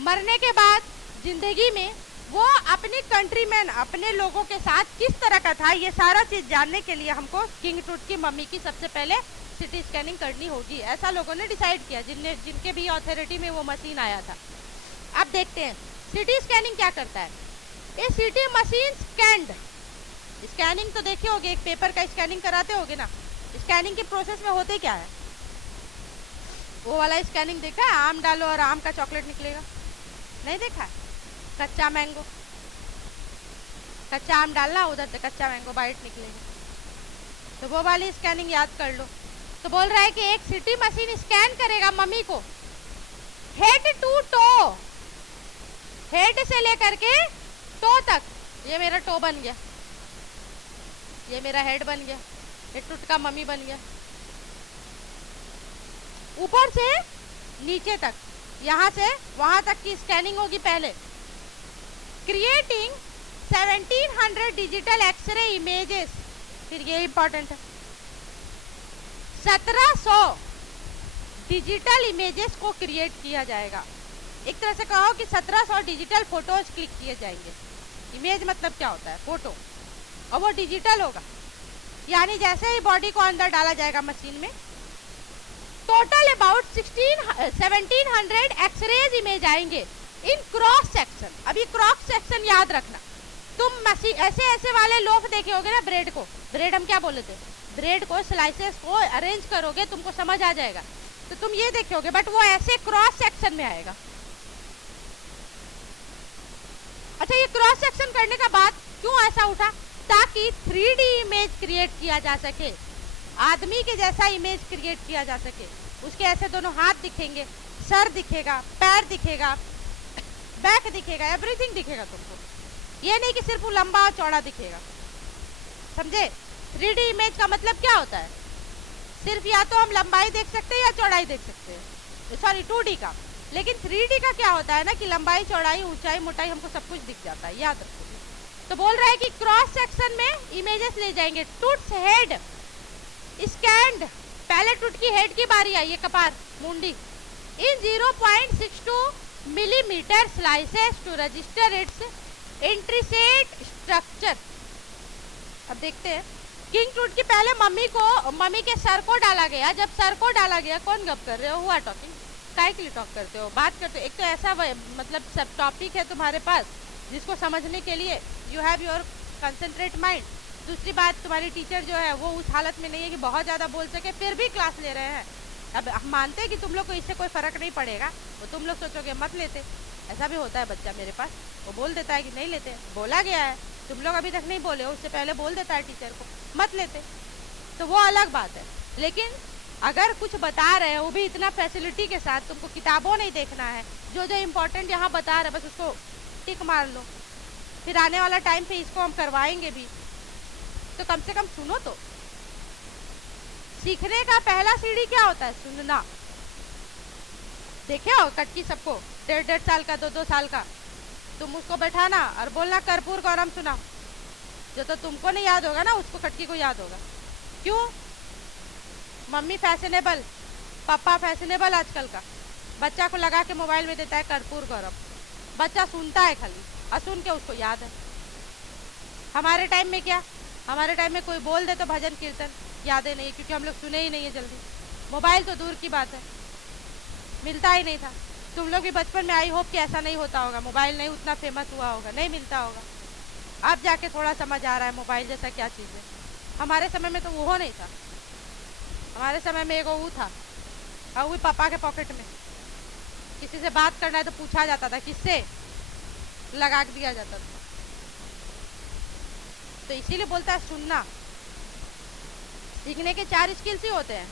मरने के बाद जिंदगी में वो अपनी कंट्रीमैन, अपने लोगों के साथ किस तरह का था, ये सारा चीज जानने के लिए हमको किंग टूट की मम्मी की सबसे पहले सिटी स्कैनिंग करनी होगी। ऐसा लोगों ने डिसाइड किया जिनके भी अथॉरिटी में वो मशीन आया था। अब देखते हैं सिटी स्कैनिंग क्या करता है। ये सिटी मशीन स्कैनिंग तो देखे होगे, एक पेपर का स्कैनिंग कराते होगे ना। स्कैनिंग के प्रोसेस में होते क्या है, वो वाला स्कैनिंग देखा है? आम डालो और आम का चॉकलेट निकलेगा, नहीं देखा है? कच्चा मैंगो, कच्चा आम डालना, उधर से कच्चा मैंगो बाइट निकलेगा। तो वो वाली स्कैनिंग याद कर लो। तो बोल रहा है कि एक सिटी मशीन स्कैन करेगा मम्मी को हेड टू टो, हेड से लेकर के टो तक। ये मेरा टो बन गया, ये मेरा हेड बन गया, ये टुटका मम्मी बन गया। ऊपर से नीचे तक, यहाँ से वहां तक की स्कैनिंग होगी पहले। क्रिएटिंग 1700 डिजिटल एक्सरे इमेजेस, फिर ये इंपॉर्टेंट है, 1700 डिजिटल इमेजेस को क्रिएट किया जाएगा। एक तरह से कहो कि 1700 डिजिटल फोटोज क्लिक किए जाएंगे। इमेज मतलब क्या होता है? फोटो, और वो डिजिटल होगा, यानी जैसे ही बॉडी को अंदर डाला जाएगा मशीन में, टोटल अबाउट 1700 एक्सरेज इमेज आएंगे इन क्रॉस सेक्शन। अभी क्रॉस सेक्शन याद रखना, तुम मशीन ऐसे ऐसे वाले लोफ देखे होगे ना, ब्रेड को, ब्रेड हम क्या बोले थे, ब्रेड को स्लाइसेस को अरेंज करोगे तुमको समझ आ जाएगा, तो तुम ये देखे होगे, बट वो ऐसे क्रॉस सेक्शन में आएगा। अच्छा, ये क्रॉस सेक्शन करने का बाद क्यों ऐसा उठा? ताकि 3D इमेज क्रिएट किया जा सके, आदमी के जैसा इमेज क्रिएट किया जा सके। उसके ऐसे दोनों हाथ दिखेंगे, सर दिखेगा, पैर दिखेगा, बैक दिखेगा, एवरीथिंग दिखेगा तुमको। ये नहीं कि सिर्फ वो लंबा और चौड़ा दिखेगा, समझे? 3D इमेज का मतलब क्या होता है? सिर्फ या तो हम लंबाई देख सकते हैं या चौड़ाई देख सकते हैं, सॉरी 2D का। लेकिन 3D का क्या होता है ना कि लंबाई, चौड़ाई, ऊंचाई, मोटाई हमको सब कुछ दिख जाता है, याद रखो। तो बोल रहा है कि क्रॉस सेक्शन में इमेजेस ले जाएंगे। टूट्स हेड स्कैंड, पहले टूट की हेड की बारी आई, ये कपार, मुंडी, in 0.62 millimetre slices to register its intricate structure. अब देखते हैं, किंग टूट की पहले मम्मी के सर को डाला गया। जब सर को डाला गया, कौन गप कर रहे हो? हुआ टॉकिंग, काय के लिए टॉक करते हो, बात करते हो? एक तो ऐसा मतलब सब टॉपिक है तुम्हारे पास जिसको समझने के लिए you have your concentrate mind. दूसरी बात, तुम्हारी टीचर जो है वो उस हालत में नहीं है कि बहुत ज़्यादा बोल सके, फिर भी क्लास ले रहे हैं। अब हम मानते हैं कि तुम लोग को इससे कोई फ़र्क नहीं पड़ेगा, वो तुम लोग सोचोगे मत लेते। ऐसा भी होता है बच्चा मेरे पास, वो बोल देता है कि नहीं लेते, बोला गया है, तुम लोग अभी तक नहीं बोले हो, उससे पहले बोल देता है टीचर को मत लेते, तो वो अलग बात है। लेकिन अगर कुछ बता रहे हैं वो भी इतना फैसिलिटी के साथ, तुमको किताबों नहीं देखना है, जो जो इम्पोर्टेंट यहाँ बता रहे बस उसको टिक मार लो, फिर आने वाला टाइम पे इसको हम करवाएंगे भी, तो कम से कम सुनो तो। सीखने का पहला सीढ़ी क्या होता है? सुनना। देखे हो कटकी सबको, 1.5 साल का, 2-2 साल का, तुम उसको बैठाना और बोलना कर्पूर गौरम सुना, जो तो तुमको नहीं याद होगा ना उसको कटकी को याद होगा। क्यों? मम्मी फैशनेबल, पापा फैशनेबल आजकल का, बच्चा को लगा के मोबाइल में देता है कर्पूर गौरम, बच्चा सुनता है खाली, और सुन के उसको याद है। हमारे टाइम में क्या, हमारे टाइम में कोई बोल दे तो भजन कीर्तन याद ही नहीं है, क्योंकि हम लोग सुने ही नहीं है जल्दी। मोबाइल तो दूर की बात है, मिलता ही नहीं था। तुम लोग भी बचपन में आई होप कि ऐसा नहीं होता होगा, मोबाइल नहीं उतना फेमस हुआ होगा, नहीं मिलता होगा। अब जाके थोड़ा समझ आ रहा है मोबाइल जैसा क्या चीज़ है। हमारे समय में तो वो नहीं था, हमारे समय में एक वो था, और वो पापा के पॉकेट में। किसी से बात करना है तो पूछा जाता था किससे, लगा दिया जाता था। तो इसीलिए बोलता है सुनना। सीखने के 4 स्किल्स ही होते हैं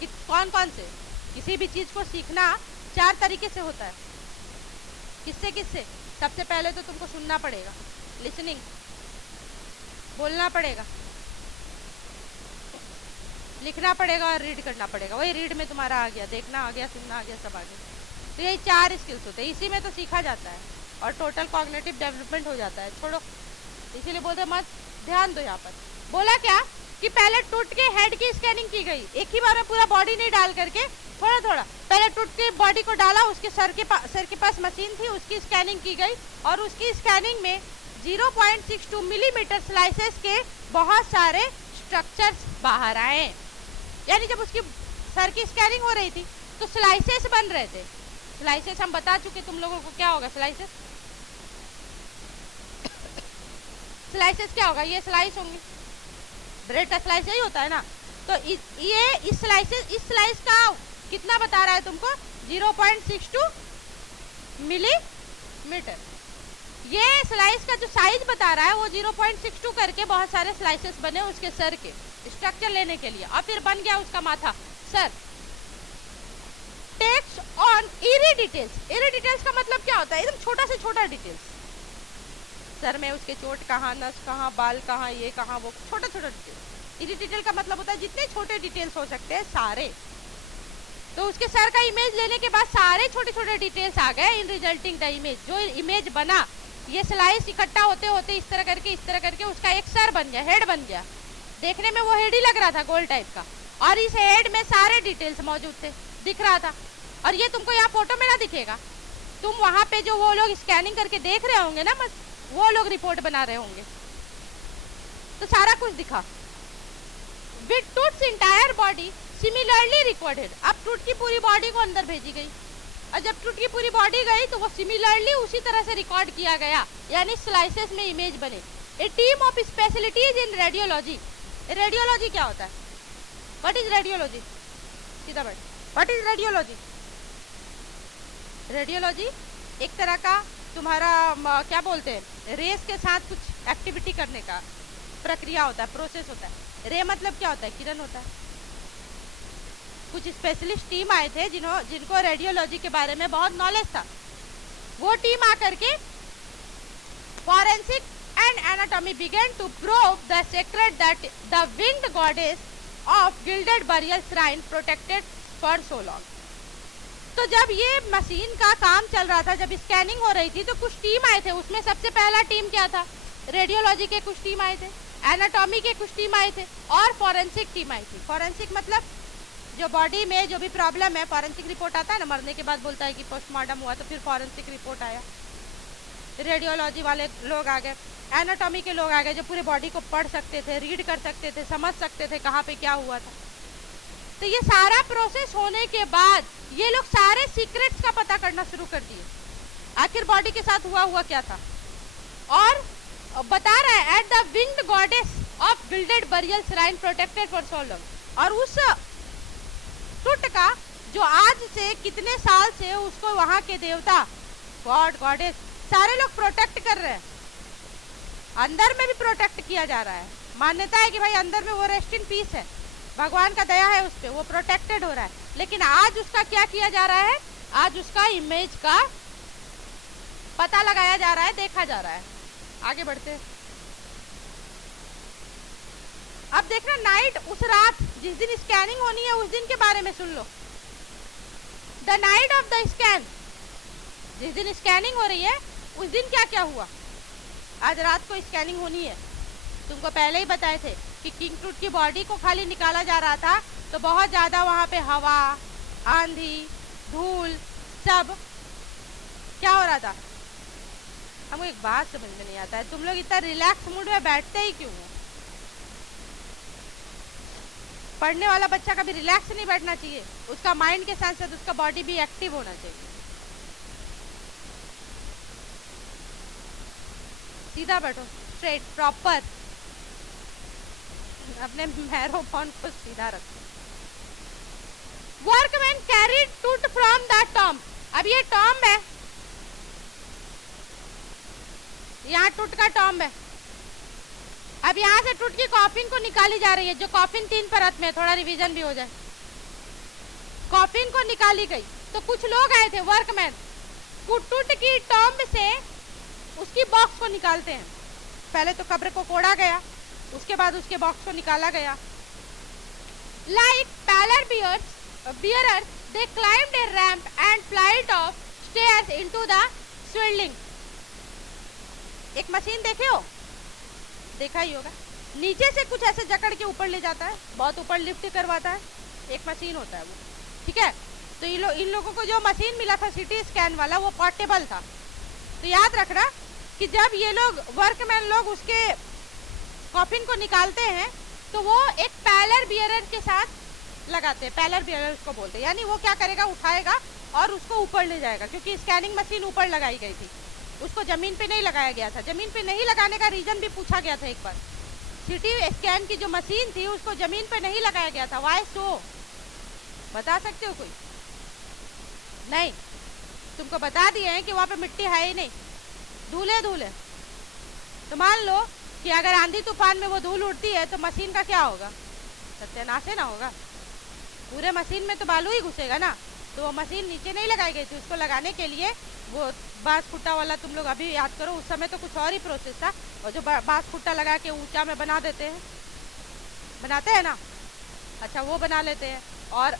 कि कौन कौन से? किसी भी चीज़ को सीखना 4 तरीके से होता है। किससे किससे? सबसे पहले तो तुमको सुनना पड़ेगा, लिसनिंग, बोलना पड़ेगा, लिखना पड़ेगा और रीड करना पड़ेगा। वही रीड में तुम्हारा आ गया, देखना आ गया, सुनना आ गया, सब आ गया। तो यही 4 स्किल्स होते हैं, इसी में तो सीखा जाता है और टोटल कॉग्निटिव डेवलपमेंट हो जाता है। छोड़ो, इसीलिए बोलते मत, ध्यान दो। यहाँ पर बोला क्या कि पहले टूट के हेड की स्कैनिंग की गई, एक ही बार में पूरा बॉडी नहीं डाल करके, थोड़ा थोड़ा। पहले टूट के बॉडी को डाला, उसके सर के पास मशीन थी, उसकी स्कैनिंग की गई, और उसकी स्कैनिंग में 0.62 मिलीमीटर स्लाइसेस के बहुत सारे स्ट्रक्चर्स बाहर आए। यानी जब उसकी सर की स्कैनिंग हो रही थी तो स्लाइसेस बन रहे थे। स्लाइसेस हम बता चुके तुम लोगों को क्या होगा। स्लाइसेस स्लाइसेस क्या होगा? ये स्लाइस होंगे, ब्रेड का स्लाइस यही होता है ना। तो इस स्लाइस का कितना बता रहा है तुमको? 0.62 मिलीमीटर। ये स्लाइस का जो साइज बता रहा है वो 0.62 करके बहुत सारे स्लाइसेस बने उसके सर के स्ट्रक्चर लेने के लिए, और फिर बन गया उसका माथा, sir. Text on eri details. Eri details का मतलब क्या होता है? एकदम छोटा से छोटा डिटेल्स, सर में उसके चोट कहाँ, नस कहाँ, बाल कहाँ, ये कहाँ, वो छोटा छोटा डिटेल्स। इरी डिटेल का मतलब होता है जितने छोटे डिटेल्स हो सकते हैं सारे। तो उसके सर का इमेज लेने के बाद सारे छोटे छोटे डिटेल्स आ गए इन रिजल्टिंग द इमेज। जो इमेज बना, ये स्लाइस इकट्ठा होते होते इस तरह करके उसका एक सर बन गया, हेड बन गया। देखने में वो हेड ही लग रहा था, गोल टाइप का, और इस हेड में सारे डिटेल्स मौजूद थे, दिख रहा था। और ये तुमको यहाँ फोटो में ना दिखेगा, तुम वहां पे जो वो लोग स्कैनिंग करके देख रहे होंगे ना, वो लोग रिपोर्ट बना रहे होंगे, तो सारा कुछ दिखा। With Toots entire body similarly recorded. अब टूट की पूरी बॉडी को अंदर भेजी गई, और जब टूट की पूरी बॉडी गई तो वो सिमिलरली उसी तरह से रिकॉर्ड किया गया, यानी स्लाइसेस में इमेज बने। A team of specialities in radiology. Radiology क्या होता है? What is radiology? सीधा बैठ, व्हाट इज रेडियोलॉजी? रेडियोलॉजी एक तरह का तुम्हारा क्या बोलते हैं, रेस के साथ कुछ एक्टिविटी करने का प्रक्रिया होता है, प्रोसेस होता है। रे मतलब क्या होता है? किरण होता है। कुछ स्पेशलिस्ट टीम आए थे जिनको रेडियोलॉजी के बारे में बहुत नॉलेज था। वो टीम आकर के forensic and anatomy began to prove the secret that the winged goddess of gilded burial shrine protected for so long. तो जब ये मशीन का काम चल रहा था, जब स्कैनिंग हो रही थी, तो कुछ टीम आए थे। उसमें सबसे पहला टीम क्या था? रेडियोलॉजी के कुछ टीम आए थे, एनाटॉमी के कुछ टीम आए थे, और फॉरेंसिक टीम आई थी। फॉरेंसिक मतलब जो बॉडी में जो भी प्रॉब्लम है, फॉरेंसिक रिपोर्ट आता है ना, मरने के बाद बोलता है कि पोस्टमार्टम हुआ, तो फिर फॉरेंसिक रिपोर्ट आया। रेडियोलॉजी वाले लोग आ गए, एनाटॉमी के लोग आ गए जो पूरे बॉडी को पढ़ सकते थे, रीड कर सकते थे, समझ सकते थे कहाँ पे क्या हुआ था। तो ये सारा प्रोसेस होने के बाद ये लोग सारे सीक्रेट्स का पता करना शुरू कर दिए, आखिर बॉडी के साथ हुआ क्या था। और बता रहा है, at the winged goddess of gilded burial shrine protected for so long. और उस टूट का जो आज से कितने साल से उसको वहां के देवता, गॉड, गॉडेस, सारे लोग प्रोटेक्ट कर रहे हैं। अंदर में भी प्रोटेक्ट किया जा रहा है। मान्यता है कि भाई अंदर में वो रेस्ट इन पीस है, भगवान का दया है उस पर, वो प्रोटेक्टेड हो रहा है। लेकिन आज उसका क्या किया जा रहा है? आज उसका इमेज का पता लगाया जा रहा है, देखा जा रहा है। आगे बढ़ते हैं। अब देखना, नाइट, उस रात जिस दिन स्कैनिंग होनी है उस दिन के बारे में सुन लो। The night of the scan, जिस दिन स्कैनिंग हो रही है उस दिन क्या क्या हुआ? आज रात को स्कैनिंग होनी है। तुमको पहले ही बताए थे कि किंग ट्रूथ की बॉडी को खाली निकाला जा रहा था, तो बहुत ज्यादा वहां पे हवा, आंधी, धूल, सब क्या हो रहा था। हमको एक बात समझ में नहीं आता है, तुम लोग इतना रिलैक्स मूड में बैठते ही क्यों हो? पढ़ने वाला बच्चा कभी रिलैक्स नहीं बैठना चाहिए, उसका माइंड के साथ साथ उसका बॉडी भी एक्टिव होना चाहिए। सीधा बैठो, स्ट्रेट, प्रॉपर, अपने मैरोफोन को सीधा रखो। वर्कमैन कैरीड टूट फ्रॉम द टॉम्ब। अब ये टॉम्ब है, यहाँ टूट का टॉम्ब है। अब यहाँ से टूट की कॉफिन को निकाली जा रही है, जो कॉफिन 3 परत में, थोड़ा रिवीजन भी हो जाए। कॉफिन को निकाली गई तो कुछ लोग आए थे, वर्कमैन, टूट की टॉम्ब से उसकी बॉक्स को निकालते हैं। पहले तो कब्र को कोड़ा गया, उसके बाद उसके बॉक्स को निकाला गया। Like pall bearers, they climbed a ramp and flight of stairs into the swirling। एक मशीन देखे हो, देखा ही होगा, नीचे से कुछ ऐसे जकड़ के ऊपर ले जाता है, बहुत ऊपर लिफ्ट करवाता है, एक मशीन होता है वो, ठीक है। तो इन लोगों को जो मशीन मिला था सिटी स्कैन वाला, वो पोर्टेबल था। तो याद रखना कि जब ये लोग वर्कमैन लोग उसके कॉफिन को निकालते हैं तो वो एक पैलर बियरर के साथ लगाते हैं, पैलर बियरर उसको बोलते हैं। यानी वो क्या करेगा, उठाएगा और उसको ऊपर ले जाएगा, क्योंकि स्कैनिंग मशीन ऊपर लगाई गई थी, उसको जमीन पे नहीं लगाया गया था। जमीन पे नहीं लगाने का रीजन भी पूछा गया था एक बार। सिटी स्कैन की जो मशीन थी उसको जमीन पे नहीं लगाया गया था, वाई सो? बता सकते हो कोई? नहीं। तुमको बता दिए हैं कि वहां पे मिट्टी है ही नहीं, धूल है धूल है। तो मान लो कि अगर आंधी तूफान में वो धूल उड़ती है तो मशीन का क्या होगा? सत्यानाश है ना होगा। पूरे मशीन में तो बालू ही घुसेगा ना। तो वो मशीन नीचे नहीं लगाई गई थी, उसको लगाने के लिए वो बांस फुट्टा वाला, तुम लोग अभी याद करो, उस समय तो कुछ और ही प्रोसेस था। और जो बांस फुट्टा लगा के ऊंचा में बना देते हैं, बनाते हैं ना, अच्छा वो बना लेते हैं। और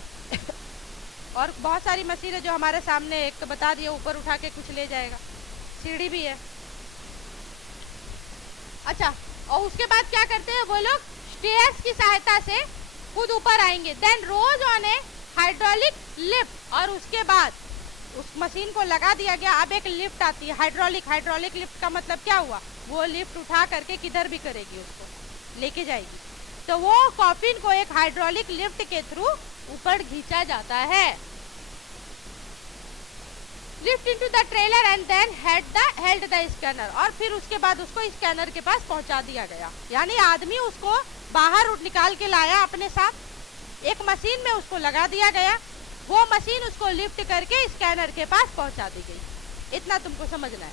और बहुत सारी मशीन है जो हमारे सामने, एक तो बता दिए ऊपर उठा के कुछ ले जाएगा, सीढ़ी भी है। अच्छा, और उसके बाद क्या करते हैं वो लोग? स्टेयर्स की सहायता से खुद ऊपर आएंगे। Then rose on a hydraulic lift, और उसके बाद उस मशीन को लगा दिया गया। अब एक लिफ्ट आती है हाइड्रोलिक। हाइड्रोलिक लिफ्ट का मतलब क्या हुआ? वो लिफ्ट उठा करके किधर भी करेगी, उसको लेके जाएगी। तो वो कॉफिन को एक हाइड्रोलिक लिफ्ट के थ्रू ऊपर खींचा जाता है। Lift into the trailer and then held the scanner, और फिर उसके बाद उसको स्कैनर के पास पहुंचा दिया गया। यानी आदमी उसको बाहर निकाल के लाया अपने साथ, एक मशीन में उसको लगा दिया गया, वो मशीन उसको लिफ्ट करके स्कैनर के पास पहुंचा दी गई। इतना तुमको समझना है।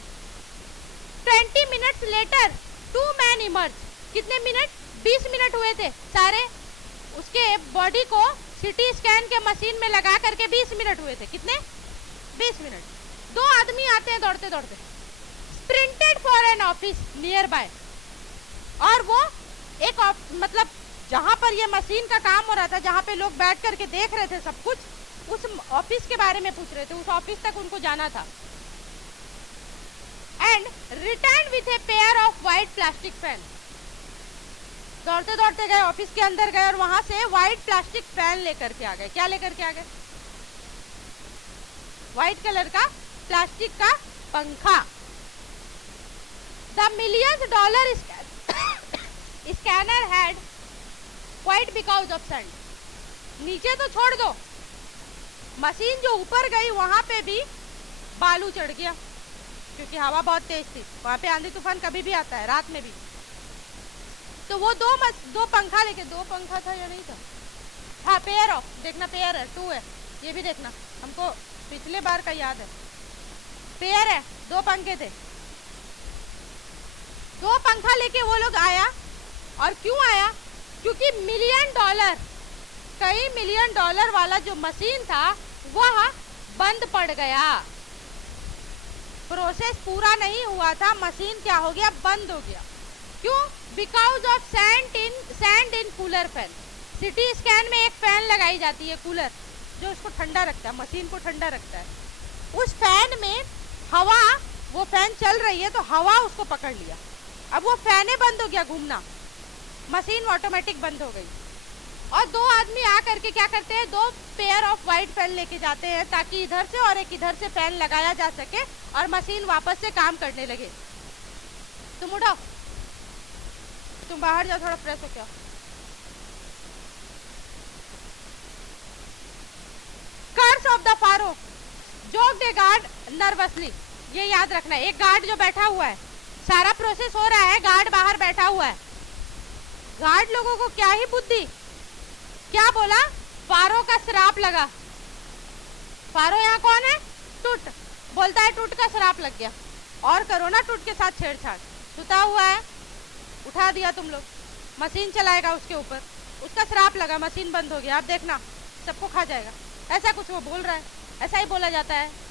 20 मिनट्स लेटर 2 मैन इमर्ज। कितने मिनट? 20 मिनट हुए थे सारे उसके बॉडी को सिटी स्कैन के मशीन में लगा करके 20 मिनट हुए थे। कितने? 20 मिनट। 2 आदमी आते हैं दौड़ते दौड़ते, sprinted for an office nearby, और वो एक मतलब जहां पर ये मशीन का काम हो रहा था, जहां पे लोग बैठ करके देख रहे थे सब कुछ, उस ऑफिस के बारे में पूछ रहे थे, उस ऑफिस तक उनको जाना था। And return with a pair of white plastic fan. दौड़ते दौड़ते गए, ऑफिस के अंदर गए और वहां से व्हाइट प्लास्टिक फैन लेकर के आ गए। क्या लेकर के आ गए? व्हाइट कलर का प्लास्टिक का पंखा। The $millions scanner had quite because of sand. नीचे तो छोड़ दो, मशीन जो ऊपर गई वहां पे भी बालू चढ़ गया, क्योंकि हवा बहुत तेज थी। वहां पे आंधी तूफान कभी भी आता है, रात में भी। तो वो दो पंखा लेके, 2 पंखा था या नहीं था? हाँ, पेयर ऑफ, देखना पेयर है, 2 है, ये भी देखना, हमको पिछले बार का याद है। पेयर है, 2 पंखे थे। 2 पंखा लेके वो लोग आया। और क्यों आया? क्योंकि $million, कई $million वाला जो मशीन था वह बंद पड़ गया। प्रोसेस पूरा नहीं हुआ था, मशीन क्या हो गया? बंद हो गया। क्यों? Because of sand in cooler fan. CT scan में एक फैन लगाई जाती है, कूलर, जो उसको ठंडा रखता है, मशीन को ठंडा रखता है। उस फैन में हवा, वो फैन चल रही है तो हवा उसको पकड़ लिया। अब वो फैने बंद हो गया घूमना, मशीन ऑटोमेटिक बंद हो गई। और 2 आदमी आ करके क्या करते हैं? 2 पेयर ऑफ व्हाइट फैन लेके जाते हैं, ताकि इधर से और एक इधर से फैन लगाया जा सके और मशीन वापस से काम करने लगे। तुम उठो, तुम बाहर जाओ, थोड़ा फ्रेश हो। क्या curse of the pharaoh joke the guard nervously. ये याद रखना है, एक गार्ड जो बैठा हुआ है, सारा प्रोसेस हो रहा है, गार्ड बाहर बैठा हुआ है। गार्ड लोगों को क्या ही बुद्धि, क्या बोला? फारो का श्राप लगा। फारो यहाँ कौन है? टूट। बोलता है टूट का श्राप लग गया। और करो ना टूट के साथ छेड़छाड़। सुता हुआ है, उठा दिया तुम लोग, मशीन चलाएगा उसके ऊपर, उसका श्राप लगा, मशीन बंद हो गया। अब देखना सबको खा जाएगा। ऐसा कुछ वो बोल रहा है, ऐसा ही बोला जाता है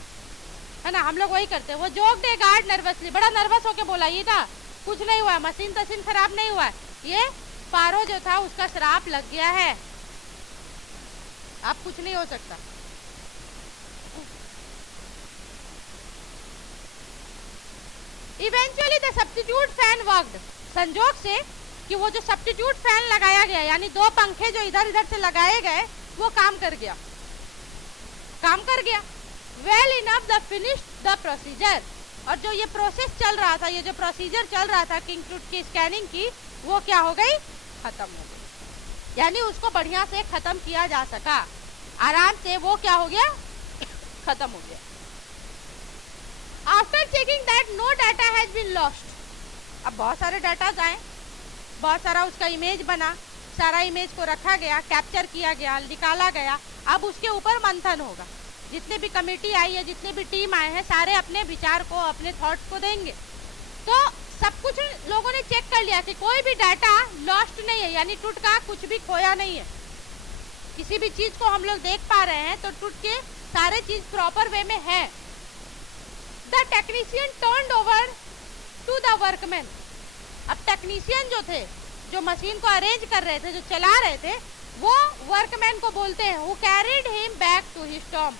ना, हम लोग वही करते हैं। वो जोक दे गार्ड नर्वसली, बड़ा नर्वस होके बोला, ये था कुछ नहीं हुआ, मशीन तशीन खराब नहीं हुआ, ये फारो जो था उसका श्राप लग गया है, अब कुछ नहीं हो सकता। Eventually the substitute fan worked. संजोग से कि वो जो सब्स्टिट्यूट फैन लगाया गया, यानी 2 पंखे जो इधर इधर से लगाए गए, वो काम कर गया, काम कर गया। Well enough the finish the procedure. और जो ये प्रोसेस चल रहा था, ये जो प्रोसीजर चल रहा था किंग ट्रूथ की स्कैनिंग की, वो क्या हो गई? खत्म हो गई। यानी उसको बढ़िया से खत्म किया जा सका, आराम से वो क्या हो गया? खत्म हो गया। After checking that no data has been lost. अब बहुत सारे डाटा आए, बहुत सारा उसका इमेज बना, सारा इमेज को रखा गया, कैप्चर किया गया, निकाला गया। अब उसके ऊपर मंथन होगा। जितने भी कमेटी आई है, जितने भी टीम आए हैं, सारे अपने विचार को, अपने थॉट्स को देंगे। तो सब कुछ लोगों ने चेक कर लिया कि कोई भी डाटा लॉस्ट नहीं है, यानी टूट का कुछ भी खोया नहीं है। किसी भी चीज को हम लोग देख पा रहे हैं तो टूट के सारे चीज प्रॉपर वे में है। The technician turned over to the workman. अब टेक्नीशियन जो थे, जो मशीन को अरेंज कर रहे थे, जो चला रहे थे, वो वर्कमैन को बोलते हैं, who carried him back to his tomb,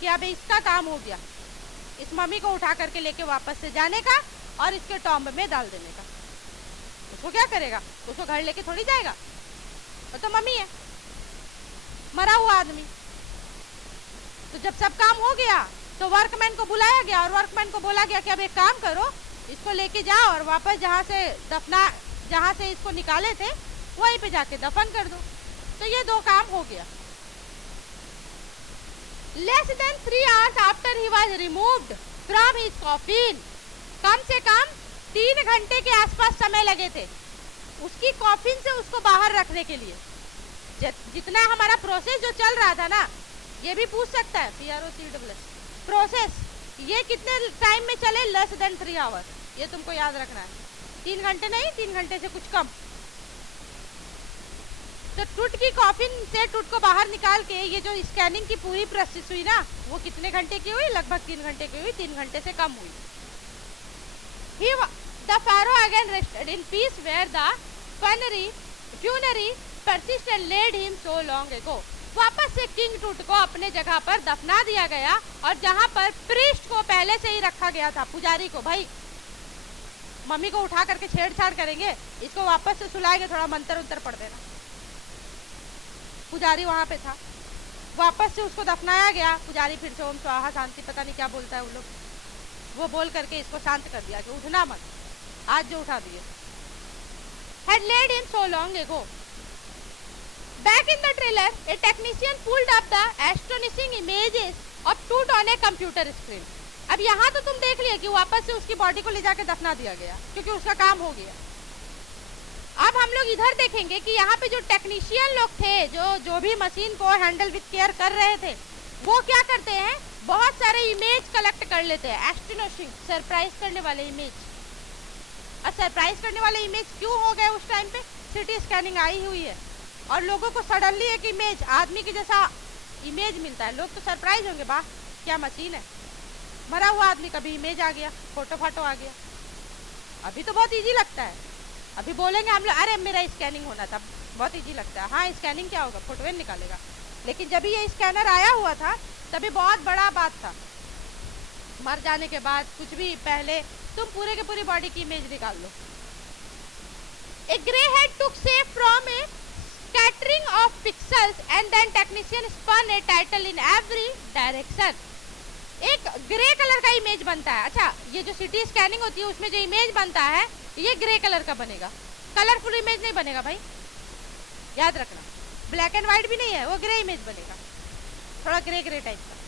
कि अब इसका काम हो गया, इस मम्मी को उठा करके लेके वापस से जाने का और इसके टॉम्ब में डाल देने का। उसको क्या करेगा? उसको घर लेके थोड़ी जाएगा, वो तो मम्मी है, मरा हुआ आदमी। तो जब सब काम हो गया तो वर्कमैन को बुलाया गया और वर्कमैन को बोला गया कि अब एक काम करो, इसको लेके जाओ और वापस जहाँ से इसको निकाले थे वहीं पे जाके दफन कर दो। तो ये दो काम हो गया। Less than 3 hours after he was removed from his coffin, कम से कम 3 घंटे के आसपास समय लगे थे उसकी कॉफिन से उसको बाहर रखने के लिए। जितना हमारा प्रोसेस जो चल रहा था ना, ये भी पूछ सकता है PROCES प्रोसेस, ये कितने टाइम में चले? लेस देन 3 आवर्स, ये तुमको याद रखना है। 3 घंटे नहीं, 3 घंटे से कुछ कम। तो टूट की कॉफिन से टूट को बाहर निकाल के ये जो स्कैनिंग की पूरी प्रोसेस हुई ना, वो कितने घंटे की हुई? लगभग 3 घंटे की हुई, 3 घंटे से कम हुई। The pharaoh again rested in peace where the funerary persisted and laid him so long ago. वापस से किंग टूट को अपने जगह पर दफना दिया गया और जहाँ पर प्रीस्ट को पहले से ही रखा गया था, पुजारी को, भाई मम्मी को उठा करके छेड़छाड़ करेंगे, इसको वापस से सुलाएंगे, थोड़ा मंत्र उतर पढ़ देना। पुजारी वहां पे था, वापस से उसको दफनाया गया। पुजारी फिर से ओम स्वाहा शांति पता नहीं क्या बोलता है वो लोग, वो बोल करके इसको शांत कर दिया कि उठना मत, आज जो उठा दिए। Had laid him so long ago. Back in the trailer, a technician pulled up the astonishing images of Tut on a computer screen. अब यहाँ तो तुम देख लिया कि वापस से उसकी बॉडी को ले जाके दफना दिया गया क्योंकि उसका काम हो गया। अब हम लोग इधर देखेंगे कि यहाँ पे जो टेक्नीशियन लोग थे, जो भी मशीन को हैंडल विद केयर कर रहे थे, वो क्या करते हैं? बहुत सारे इमेज कलेक्ट कर लेते हैं। एस्टोनिशिंग, सरप्राइज करने वाले इमेज। अब सरप्राइज करने वाले इमेज क्यों हो गए? उस टाइम पे सिटी स्कैनिंग आई हुई है और लोगों को सडनली एक इमेज, आदमी के जैसा इमेज मिलता है, लोग तो सरप्राइज होंगे, वाह क्या मशीन है, मरा हुआ आदमी का भी इमेज आ गया, फोटो फाटो आ गया। अभी तो बहुत इजी लगता है, अभी बोलेंगे हम लोग, अरे मेरा स्कैनिंग होना था, बहुत इजी लगता है। हाँ स्कैनिंग क्या होगा, फोटो निकालेगा। लेकिन जब ये स्कैनर आया हुआ था तभी बहुत बड़ा बात था। मर जाने के बाद कुछ भी पहले तुम पूरे के पूरी बॉडी की इमेज निकाल लो। A grey head took shape from a scattering of pixels and then technician spun a title in every direction. एक ग्रे कलर का इमेज बनता है। अच्छा, ये जो सिटी स्कैनिंग होती है उसमें जो इमेज बनता है ये ग्रे कलर का बनेगा, कलरफुल इमेज नहीं बनेगा भाई, याद रखना। ब्लैक एंड व्हाइट भी नहीं है, वो ग्रे इमेज बनेगा, थोड़ा ग्रे ग्रे टाइप का।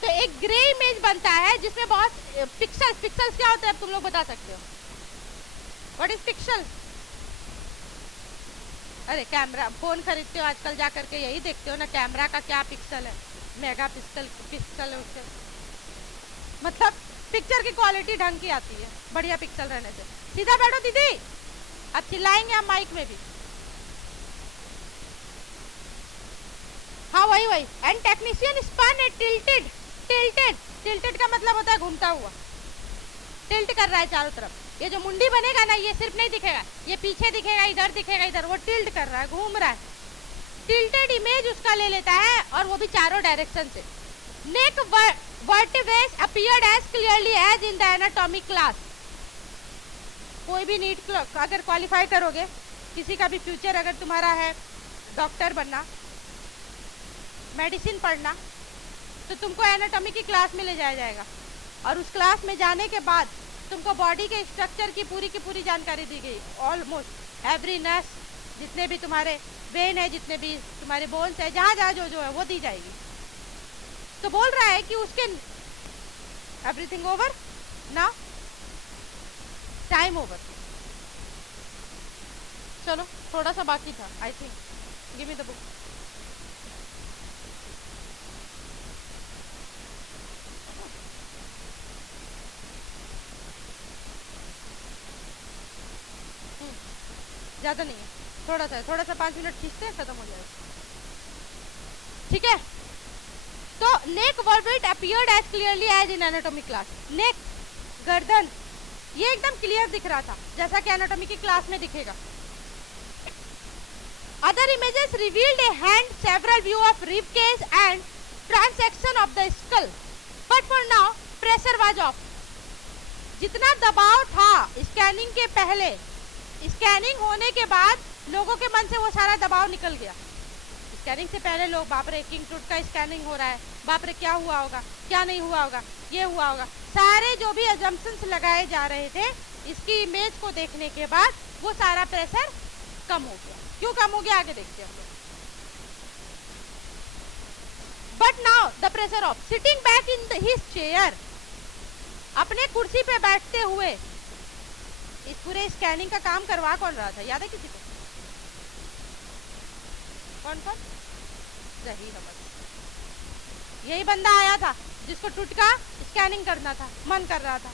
तो एक ग्रे इमेज बनता है जिसमें बहुत पिक्सल्स क्या होता है अब तुम लोग बता सकते हो? What is pixel? अरे कैमरा, फोन खरीदते हो आजकल जा करके यही देखते हो ना, कैमरा का क्या पिक्सल है, मेगा पिक्सल है उससे, मतलब पिक्चर की क्वालिटी ढंग की आती है बढ़िया पिक्सल रहने से। सीधा बैठो दीदी, अब चिल्लाएंगे हम माइक में भी। हाँ वही and technician spun a tilted का मतलब होता है घूमता हुआ, टिल्ट कर रहा है चारों तरफ। ये जो मुंडी बनेगा ना, ये सिर्फ नहीं दिखेगा, ये पीछे दिखेगा, इधर दिखेगा, इधर, वो टिल्ट कर रहा है, घूम रहा है। टिल्टेड इमेज उसका ले लेता है और वो भी चारों डायरेक्शन से। Neck vertebrae appeared as clearly as in the anatomy class. कोई भी नीट अगर क्वालिफाई करोगे, किसी का भी फ्यूचर अगर तुम्हारा है डॉक्टर बनना, मेडिसिन पढ़ना, तो तुमको एनाटॉमी की क्लास में ले जाया जाएगा और उस क्लास में जाने के बाद तुमको बॉडी के स्ट्रक्चर की पूरी जानकारी दी गई। ऑलमोस्ट एवरी नर्स, जितने भी तुम्हारे वेन है, जितने भी तुम्हारे बोन्स है, जहाँ जो है वो दी जाएगी। तो बोल रहा है कि उसके एवरीथिंग ओवर ना, टाइम ओवर। चलो थोड़ा सा बाकी था I think. Give me the book. ज्यादा नहीं है, थोड़ा सा 5 मिनट खींचते हैं, खत्म हो जाएगा। ठीक है, तो neck vertebrae appeared as clearly as in anatomy class. Neck, गर्दन, ये एकदम क्लियर दिख रहा था जैसा कि एनाटॉमी की क्लास में दिखेगा। Other images revealed A hand, several view of rib cage and transaction of the skull, but for now pressure was of. जितना दबाव था स्कैनिंग के पहले, स्कैनिंग होने के बाद लोगों के मन से वो सारा दबाव निकल गया। स्कैनिंग से पहले लोग बाप रे किंग ट्रूथ का स्कैनिंग हो रहा है, बाप रे क्या हुआ होगा, क्या नहीं हुआ होगा, ये हुआ होगा, सारे जो भी अजम्पशंस लगाए जा रहे थे इसकी इमेज को देखने के बाद वो सारा प्रेशर कम हो गया। क्यों कम हो गया आगे देखते हैं हम लोग। But now the pressure of, sitting back in his chair, अपने कुर्सी पे बैठते हुए इस पूरे स्कैनिंग का काम करवा कौन रहा था, याद है किसी को? कौन कौन? जहीर अहमद। यही बंदा आया था जिसको टूट का स्कैनिंग करना था, मन कर रहा था।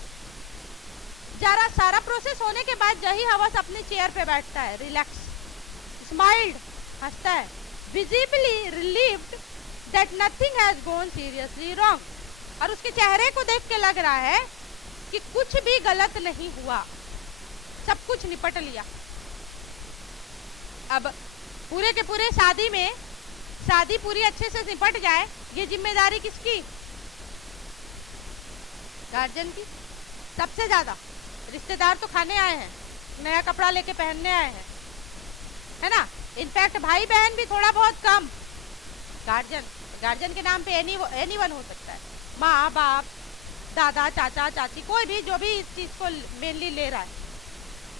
जरा सारा प्रोसेस होने के बाद जही हवस अपने चेयर पे बैठता है, रिलैक्स, स्माइल्ड, हंसता है, visibly relieved that nothing has gone seriously wrong, और उसके चेहरे को देख के लग रहा है कि कुछ भी गलत नहीं हुआ, सब कुछ निपट लिया। अब पूरे के पूरे शादी में, शादी पूरी अच्छे से निपट जाए, ये जिम्मेदारी किसकी? गार्जियन की सबसे ज्यादा। रिश्तेदार तो खाने आए हैं, नया कपड़ा लेके पहनने आए हैं, है ना। इनफैक्ट भाई बहन भी थोड़ा बहुत कम, गार्जियन, गार्जियन के नाम पे एनीवन हो सकता है, माँ बाप, दादा चाचा चाची, कोई भी जो भी इस चीज को मेनली ले रहा है,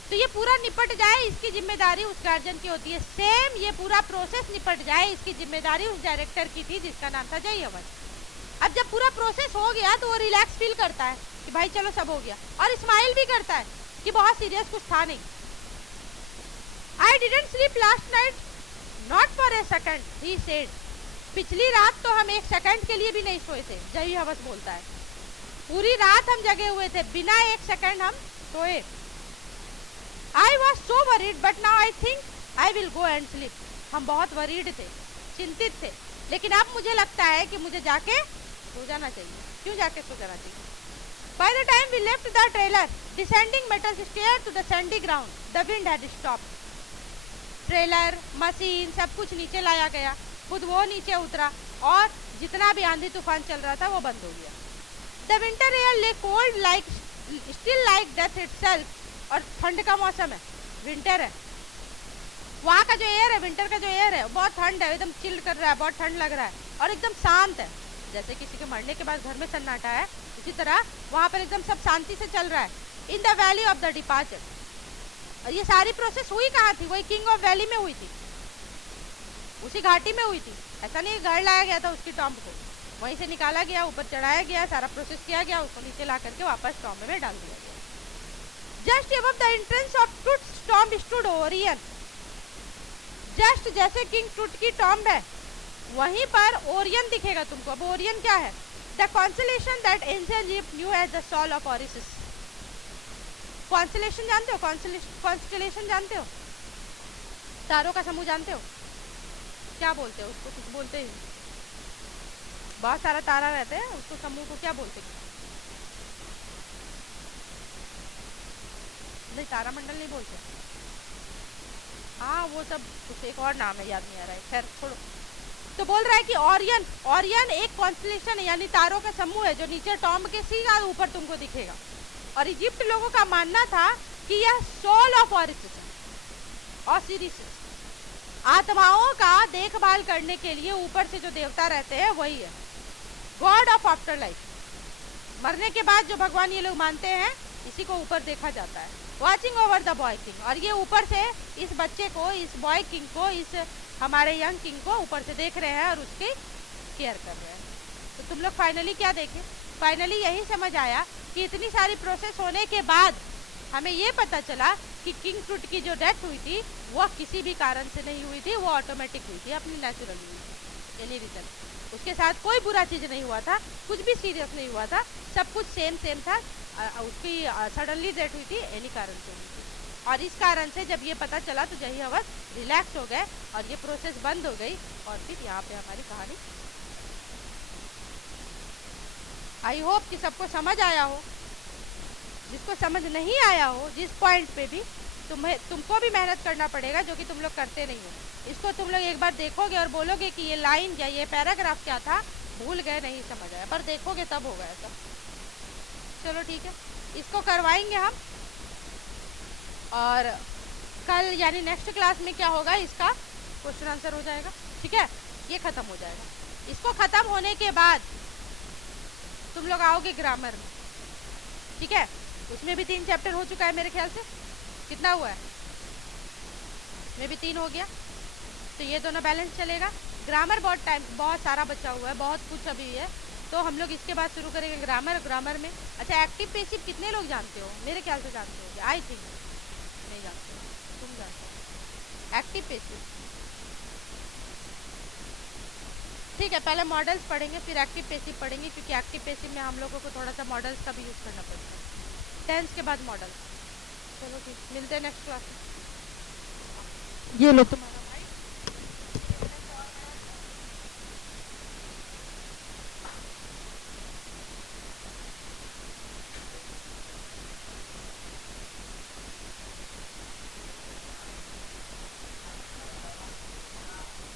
तो ये पूरा निपट जाए इसकी जिम्मेदारी उस गार्जियन की होती है। सेम ये पूरा प्रोसेस निपट जाए इसकी जिम्मेदारी उस डायरेक्टर की थी जिसका नाम था जय अमन। अब जब पूरा प्रोसेस हो गया तो वो रिलैक्स फील करता है कि भाई चलो सब हो गया, और स्माइल भी करता है कि बहुत सीरियस कुछ था नहीं। I didn't sleep last night not for a second he said, पिछली रात तो हम एक सेकंड के लिए भी नहीं सोए थे, जय हवस बोलता है, पूरी रात हम जगे हुए थे, बिना एक सेकंड हम सोए। I was so worried, but now I think I will go and sleep. हम बहुत वरीड थे, चिंतित थे, लेकिन अब मुझे लगता है कि मुझे जाके सो जाना चाहिए। क्यों जाके सो जाना चाहिए? By the time we left the trailer, descending metal stair to the sandy ground, the wind had stopped. Trailer, machine, सब कुछ नीचे लाया गया, खुद वो नीचे उतरा, और जितना भी आंधी तूफान चल रहा था वो बंद हो गया। The winter air lay cold like, still like death itself. और ठंड का मौसम है, विंटर है, वहाँ का जो एयर है, विंटर का जो एयर है, बहुत ठंड है, एकदम चिल्ड कर रहा है, बहुत ठंड लग रहा है, और एकदम शांत है। जैसे किसी के मरने के बाद घर में सन्नाटा है, इसी तरह वहाँ पर एकदम सब शांति से चल रहा है। In the valley of the departure, और ये सारी प्रोसेस हुई कहाँ थी? वही किंग ऑफ वैली में हुई थी, उसी घाटी में हुई थी। ऐसा नहीं घर लाया गया था उसकी टॉम्ब को, वहीं से निकाला गया, ऊपर चढ़ाया गया, सारा प्रोसेस किया गया, उसको नीचे ला करके वापस टॉम्ब में डाल दिया गया। Just above the entrance of Tut's tomb stood Orion. Just जैसे किंग टूट की टॉम्ब है, वहीं पर ओरियन दिखेगा तुमको। अब ओरियन क्या है? The constellation that ancient Egypt knew as the soul of Orisis. Constellation जानते हो? कॉन्स्टेलेशन जानते हो? तारों का समूह जानते हो? क्या बोलते हो उसको? कुछ बोलते ही, बहुत सारा तारा रहते हैं, उसको समूह को क्या बोलते हैं? नहीं, तारामंडल नहीं बोलते, हाँ वो सब कुछ एक और नाम है, याद नहीं आ रहा है, खैर छोड़ो। तो बोल रहा है कि ओरियन, ओरियन एक कॉन्स्टेलेशन है, यानी तारों का समूह है, जो नीचे टॉम्ब के सीधा ऊपर तुमको दिखेगा। और इजिप्ट लोगों का मानना था कि यह सोल ऑफ ओरिसिस, आत्माओं का देखभाल करने के लिए ऊपर से जो देवता रहते हैं वही है, गॉड ऑफ आफ्टर लाइफ। मरने के बाद जो भगवान ये लोग मानते हैं, इसी को ऊपर देखा जाता है, watching over the boy king. और ये ऊपर से इस बच्चे को, इस बॉय किंग को, इस हमारे यंग किंग को ऊपर से देख रहे हैं और उसकी केयर कर रहे हैं। तो तुम लोग फाइनली क्या देखे? फाइनली यही समझ आया कि इतनी सारी प्रोसेस होने के बाद हमें ये पता चला कि किंग फ्रूट की जो डेथ हुई थी वो किसी भी कारण से नहीं हुई थी, वो ऑटोमेटिक हुई थी, अपनी नेचुरल हुई थी, एनी रीजन। उसके साथ कोई बुरा चीज़ नहीं हुआ था, कुछ भी सीरियस नहीं हुआ था, सब कुछ सेम सेम था। उसकी सडनली डेथ हुई थी, एनी कारण से हुई थी। और इस कारण से जब ये पता चला तो जही अवस्थ रिलैक्स हो गए और ये प्रोसेस बंद हो गई और फिर यहाँ पे हमारी कहानी। आई होप कि सबको समझ आया हो। जिसको समझ नहीं आया हो जिस पॉइंट पे भी, तुमको भी मेहनत करना पड़ेगा, जो कि तुम लोग करते नहीं हो। इसको तुम लोग एक बार देखोगे और बोलोगे कि ये लाइन या ये पैराग्राफ क्या था, भूल गए, नहीं समझ आया, पर देखोगे तब होगा ऐसा। चलो ठीक है, इसको करवाएंगे हम। और कल यानी नेक्स्ट क्लास में क्या होगा, इसका क्वेश्चन आंसर हो जाएगा। ठीक है, ये खत्म हो जाएगा। इसको खत्म होने के बाद तुम लोग आओगे ग्रामर में। ठीक है, उसमें भी 3 चैप्टर हो चुका है मेरे ख्याल से। कितना हुआ है? में भी 3 हो गया, तो ये दोनों बैलेंस चलेगा। ग्रामर बहुत सारा बचा हुआ है, बहुत कुछ अभी है, तो हम लोग इसके बाद शुरू करेंगे ग्रामर। ग्रामर में अच्छा एक्टिव पैसिव कितने लोग जानते हो? मेरे ख्याल से जानते हो, आई थिंक नहीं जानते हो, तुम जानते हो एक्टिव पैसिव। ठीक है, पहले मॉडल्स पढ़ेंगे फिर एक्टिव पैसिव पढ़ेंगे, क्योंकि एक्टिव पैसिव में हम लोगों को थोड़ा सा मॉडल्स का भी यूज़ करना पड़ता है। टेंस के बाद मॉडल। चलो ठीक, मिलते हैं नेक्स्ट क्लास में। ये लो तुम्हारा